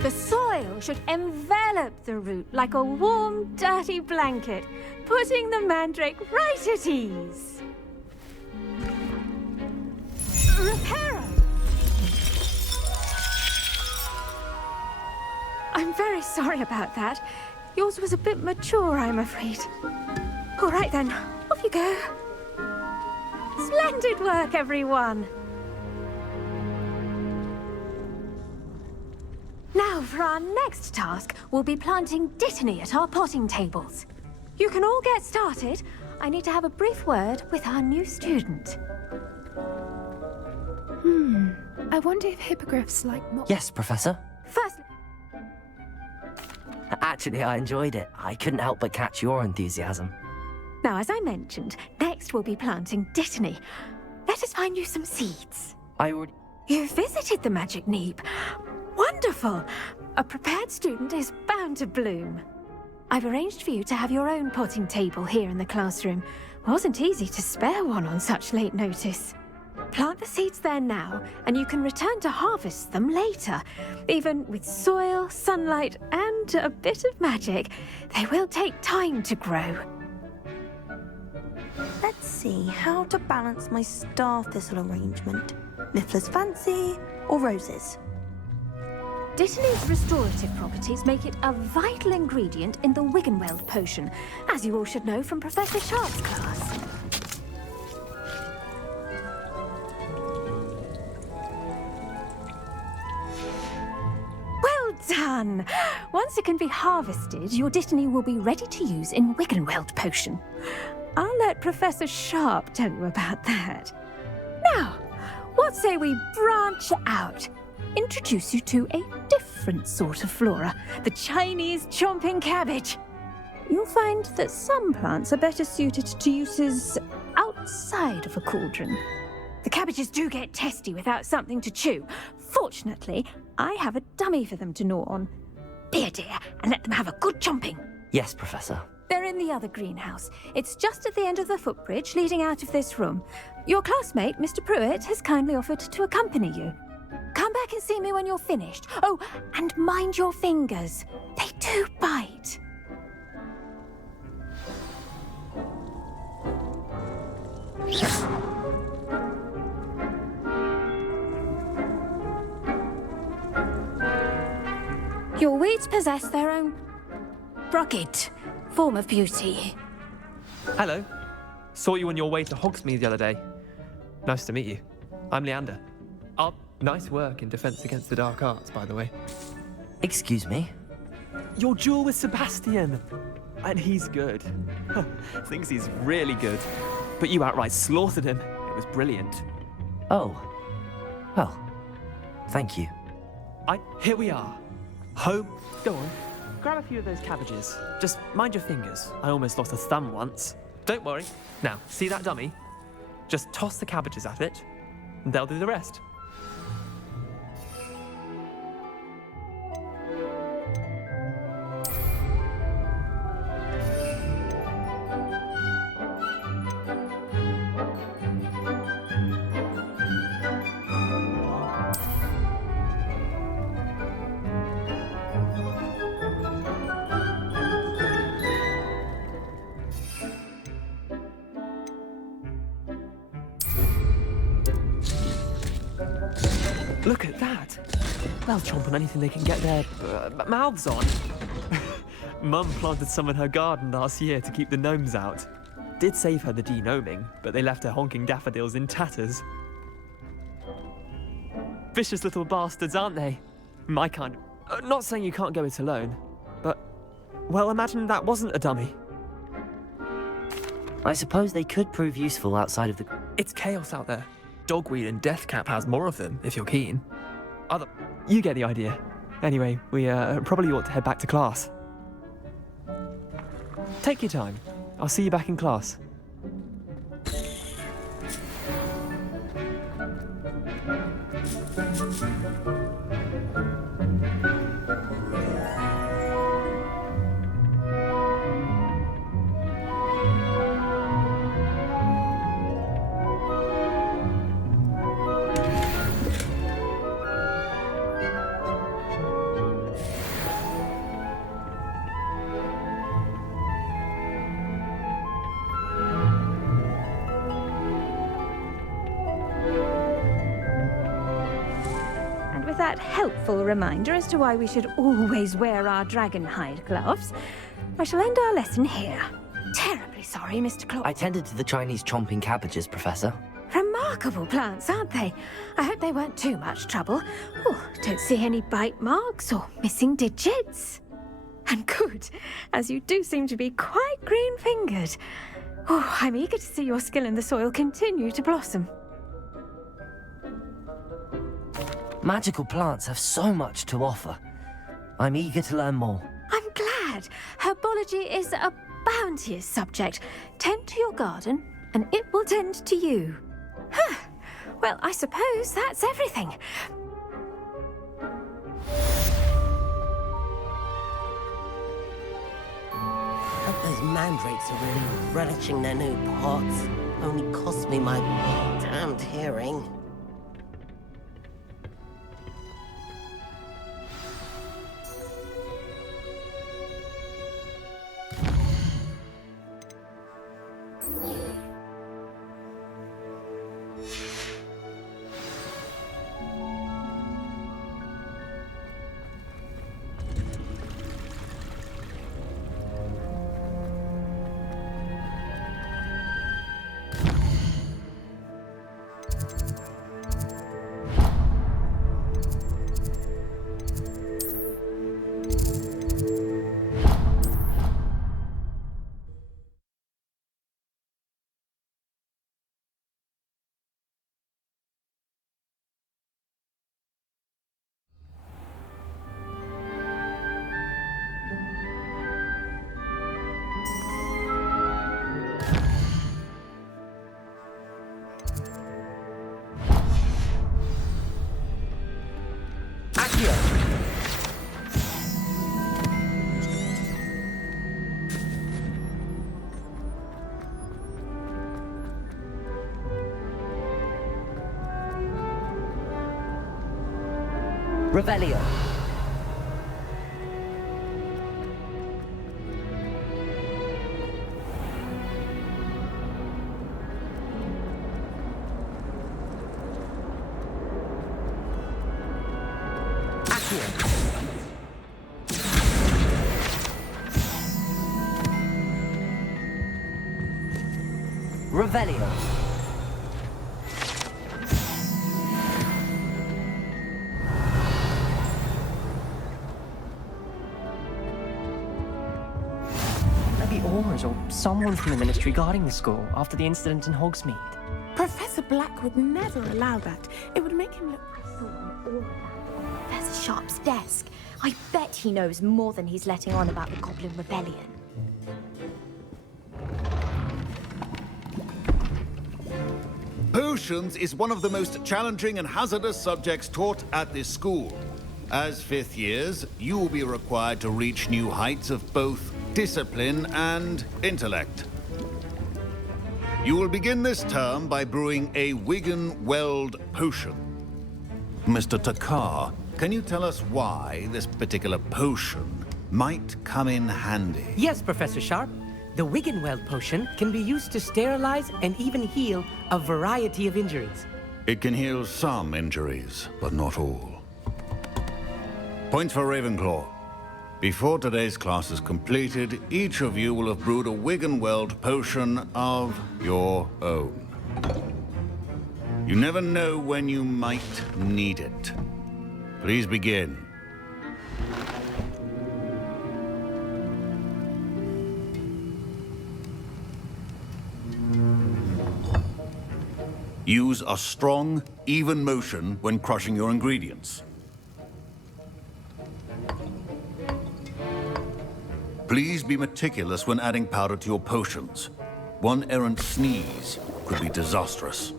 The soil should envelop the root like a warm, dirty blanket, putting the mandrake right at ease. Reparo! I'm very sorry about that. Yours was a bit mature, I'm afraid. All right then, off you go. Splendid work, everyone! Now, for our next task, we'll be planting dittany at our potting tables. You can all get started. I need to have a brief word with our new student. I wonder if hippogriffs like... Yes, Professor. First... Actually, I enjoyed it. I couldn't help but catch your enthusiasm. Now, as I mentioned, next we'll be planting dittany. Let us find you some seeds. I already... You visited the Magic Neep. Wonderful! A prepared student is bound to bloom. I've arranged for you to have your own potting table here in the classroom. Wasn't easy to spare one on such late notice. Plant the seeds there now, and you can return to harvest them later. Even with soil, sunlight, and a bit of magic, they will take time to grow. Let's see how to balance my star thistle arrangement. Niffler's fancy or roses? Dittany's restorative properties make it a vital ingredient in the Wiggenweld potion, as you all should know from Professor Sharp's class. done. Once it can be harvested, your destiny will be ready to use in Wiggenweld potion. I'll let Professor Sharp tell you about that. Now, what say we branch out? Introduce you to a different sort of flora, the Chinese chomping cabbage. You'll find that some plants are better suited to uses outside of a cauldron. The cabbages do get testy without something to chew. Fortunately, I have a dummy for them to gnaw on. Be a dear and let them have a good chomping. Yes, Professor. They're in the other greenhouse. It's just at the end of the footbridge leading out of this room. Your classmate, Mr. Pruitt, has kindly offered to accompany you. Come back and see me when you're finished. Oh, and mind your fingers. They do bite. Your weeds possess their own rugged form of beauty. Hello. Saw you on your way to Hogsmeade the other day. Nice to meet you. I'm Leander. Nice work in Defense Against the Dark Arts, by the way. Excuse me? Your duel with Sebastian. And he's good. Thinks he's really good. But you outright slaughtered him. It was brilliant. Oh. Well, thank you. Here we are. Home. Go on. Grab a few of those cabbages. Just mind your fingers. I almost lost a thumb once. Don't worry. Now, see that dummy? Just toss the cabbages at it, and they'll do the rest. Look at that! They'll chomp on anything they can get their mouths on. Mum planted some in her garden last year to keep the gnomes out. Did save her the de-gnoming, but they left her honking daffodils in tatters. Vicious little bastards, aren't they? My kind of... not saying you can't go it alone, but... well, imagine that wasn't a dummy. I suppose they could prove useful outside of the... It's chaos out there. Dogweed and Deathcap has more of them, if you're keen. You get the idea. Anyway, we probably ought to head back to class. Take your time. I'll see you back in class. That helpful reminder as to why we should always wear our dragonhide gloves, I shall end our lesson here. Terribly sorry, Mr. Claw. I tended to the Chinese chomping cabbages, Professor. Remarkable plants, aren't they? I hope they weren't too much trouble. Oh, don't see any bite marks or missing digits. And good, as you do seem to be quite green-fingered. Oh, I'm eager to see your skill in the soil continue to blossom. Magical plants have so much to offer. I'm eager to learn more. I'm glad. Herbology is a bounteous subject. Tend to your garden, and it will tend to you. Huh. Well, I suppose that's everything. Hope those mandrakes are really relishing their new pots. Only cost me my damned hearing. Revelio. Revelio. Maybe Aurors or someone from the Ministry guarding the school after the incident in Hogsmeade. Professor Black would never allow that. It would make him look... Professor Sharp's desk. I bet he knows more than he's letting on about the Goblin Rebellion. Potions is one of the most challenging and hazardous subjects taught at this school. As fifth years, you will be required to reach new heights of both discipline and intellect. You will begin this term by brewing a Wigan-Weld potion. Mr. Takar, can you tell us why this particular potion might come in handy? Yes, Professor Sharp. The Wigan-Weld potion can be used to sterilize and even heal a variety of injuries. It can heal some injuries, but not all. Points for Ravenclaw. Before today's class is completed, each of you will have brewed a Wigan-Weld potion of your own. You never know when you might need it. Please begin. Use a strong, even motion when crushing your ingredients. Please be meticulous when adding powder to your potions. One errant sneeze could be disastrous.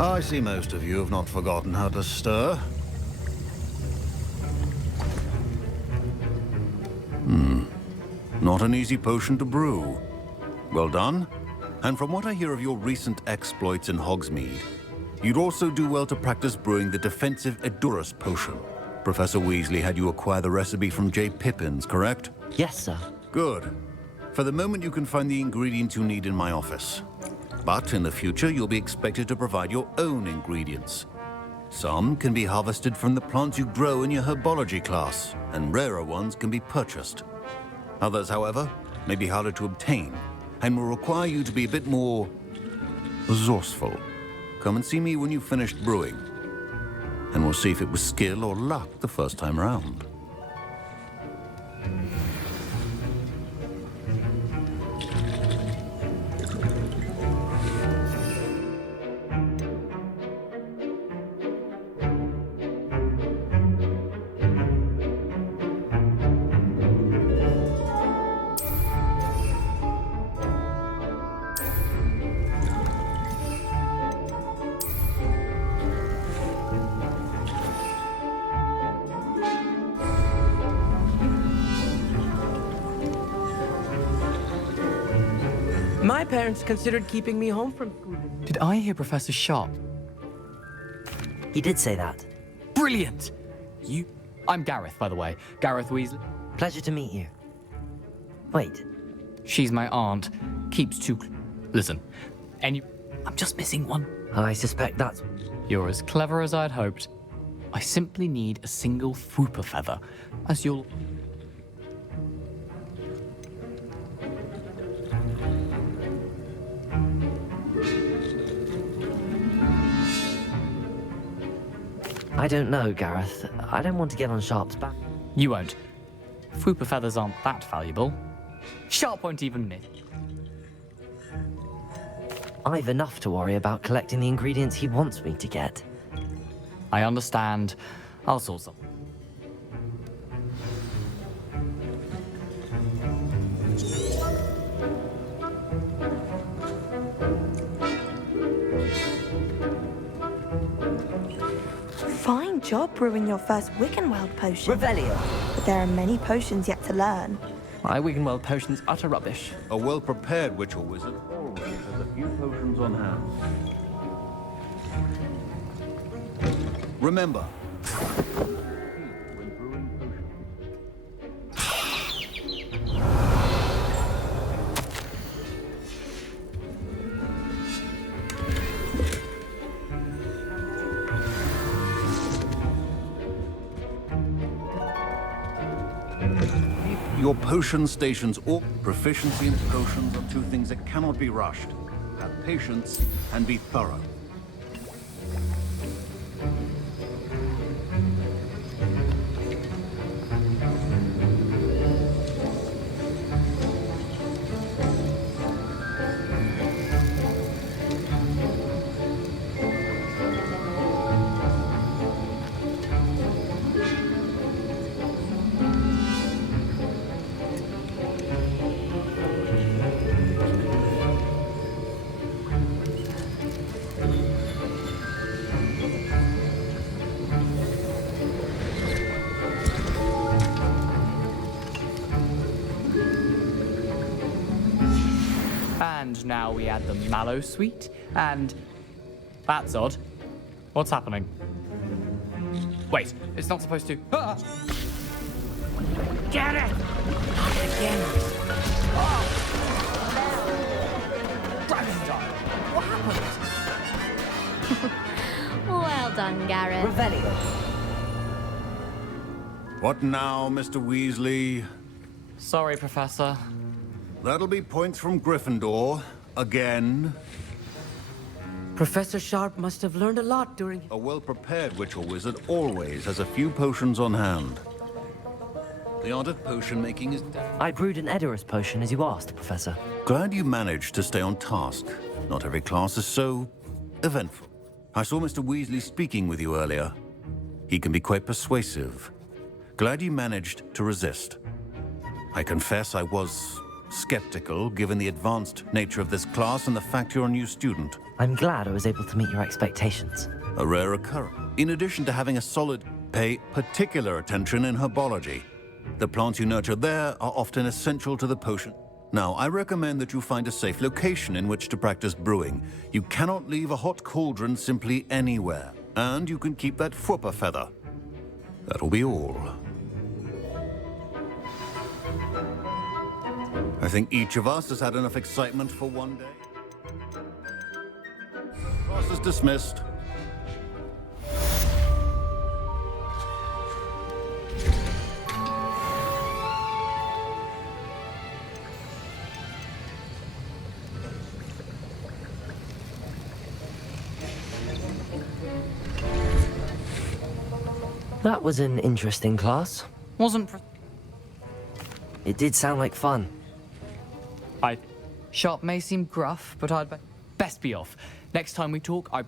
I see most of you have not forgotten how to stir. Not an easy potion to brew. Well done. And from what I hear of your recent exploits in Hogsmeade, you'd also do well to practice brewing the defensive Edurus potion. Professor Weasley had you acquire the recipe from J. Pippins, correct? Yes, sir. Good. For the moment, you can find the ingredients you need in my office. But in the future, you'll be expected to provide your own ingredients. Some can be harvested from the plants you grow in your herbology class, and rarer ones can be purchased. Others, however, may be harder to obtain, and will require you to be a bit more resourceful. Come and see me when you've finished brewing, and we'll see if it was skill or luck the first time around. My parents considered keeping me home from school. Did I hear Professor Sharp? He did say that. Brilliant! I'm Gareth, by the way. Gareth Weasley. Pleasure to meet you. Wait. She's my aunt. Keeps two... Listen. I'm just missing one. I suspect that's... You're as clever as I'd hoped. I simply need a single Fwooper feather, as you'll... I don't know, Gareth. I don't want to get on Sharp's back. You won't. Fwooper feathers aren't that valuable. Sharp won't even miss. I've enough to worry about collecting the ingredients he wants me to get. I understand. I'll sort some. Fine job brewing your first Wiccanweld potion. Revelio. But there are many potions yet to learn. My Wiggenweld potion's utter rubbish. A well-prepared witch or wizard always has a few potions on hand. Remember, when brewing your potion stations or proficiency in potions are two things that cannot be rushed. Have patience and be thorough. And now we add the mallow sweet, and... That's odd. What's happening? Wait, it's not supposed to... Ah! Get it! Not again. Dragon's What happened? Well done, Gareth. Revelio. What now, Mr. Weasley? Sorry, Professor. That'll be points from Gryffindor. Again. Professor Sharp must have learned a lot during... A well-prepared witch or wizard always has a few potions on hand. The art of potion making is... I brewed an Edorus potion as you asked, Professor. Glad you managed to stay on task. Not every class is so... eventful. I saw Mr. Weasley speaking with you earlier. He can be quite persuasive. Glad you managed to resist. I confess I was skeptical, given the advanced nature of this class and the fact you're a new student. I'm glad I was able to meet your expectations. A rare occurrence. In addition to having a solid, pay particular attention in herbology. The plants you nurture there are often essential to the potion. Now, I recommend that you find a safe location in which to practice brewing. You cannot leave a hot cauldron simply anywhere. And you can keep that Fwooper feather. That'll be all. I think each of us has had enough excitement for one day. Class is dismissed. That was an interesting class. It did sound like fun. Sharp may seem gruff, but I'd best be off. Next time we talk, I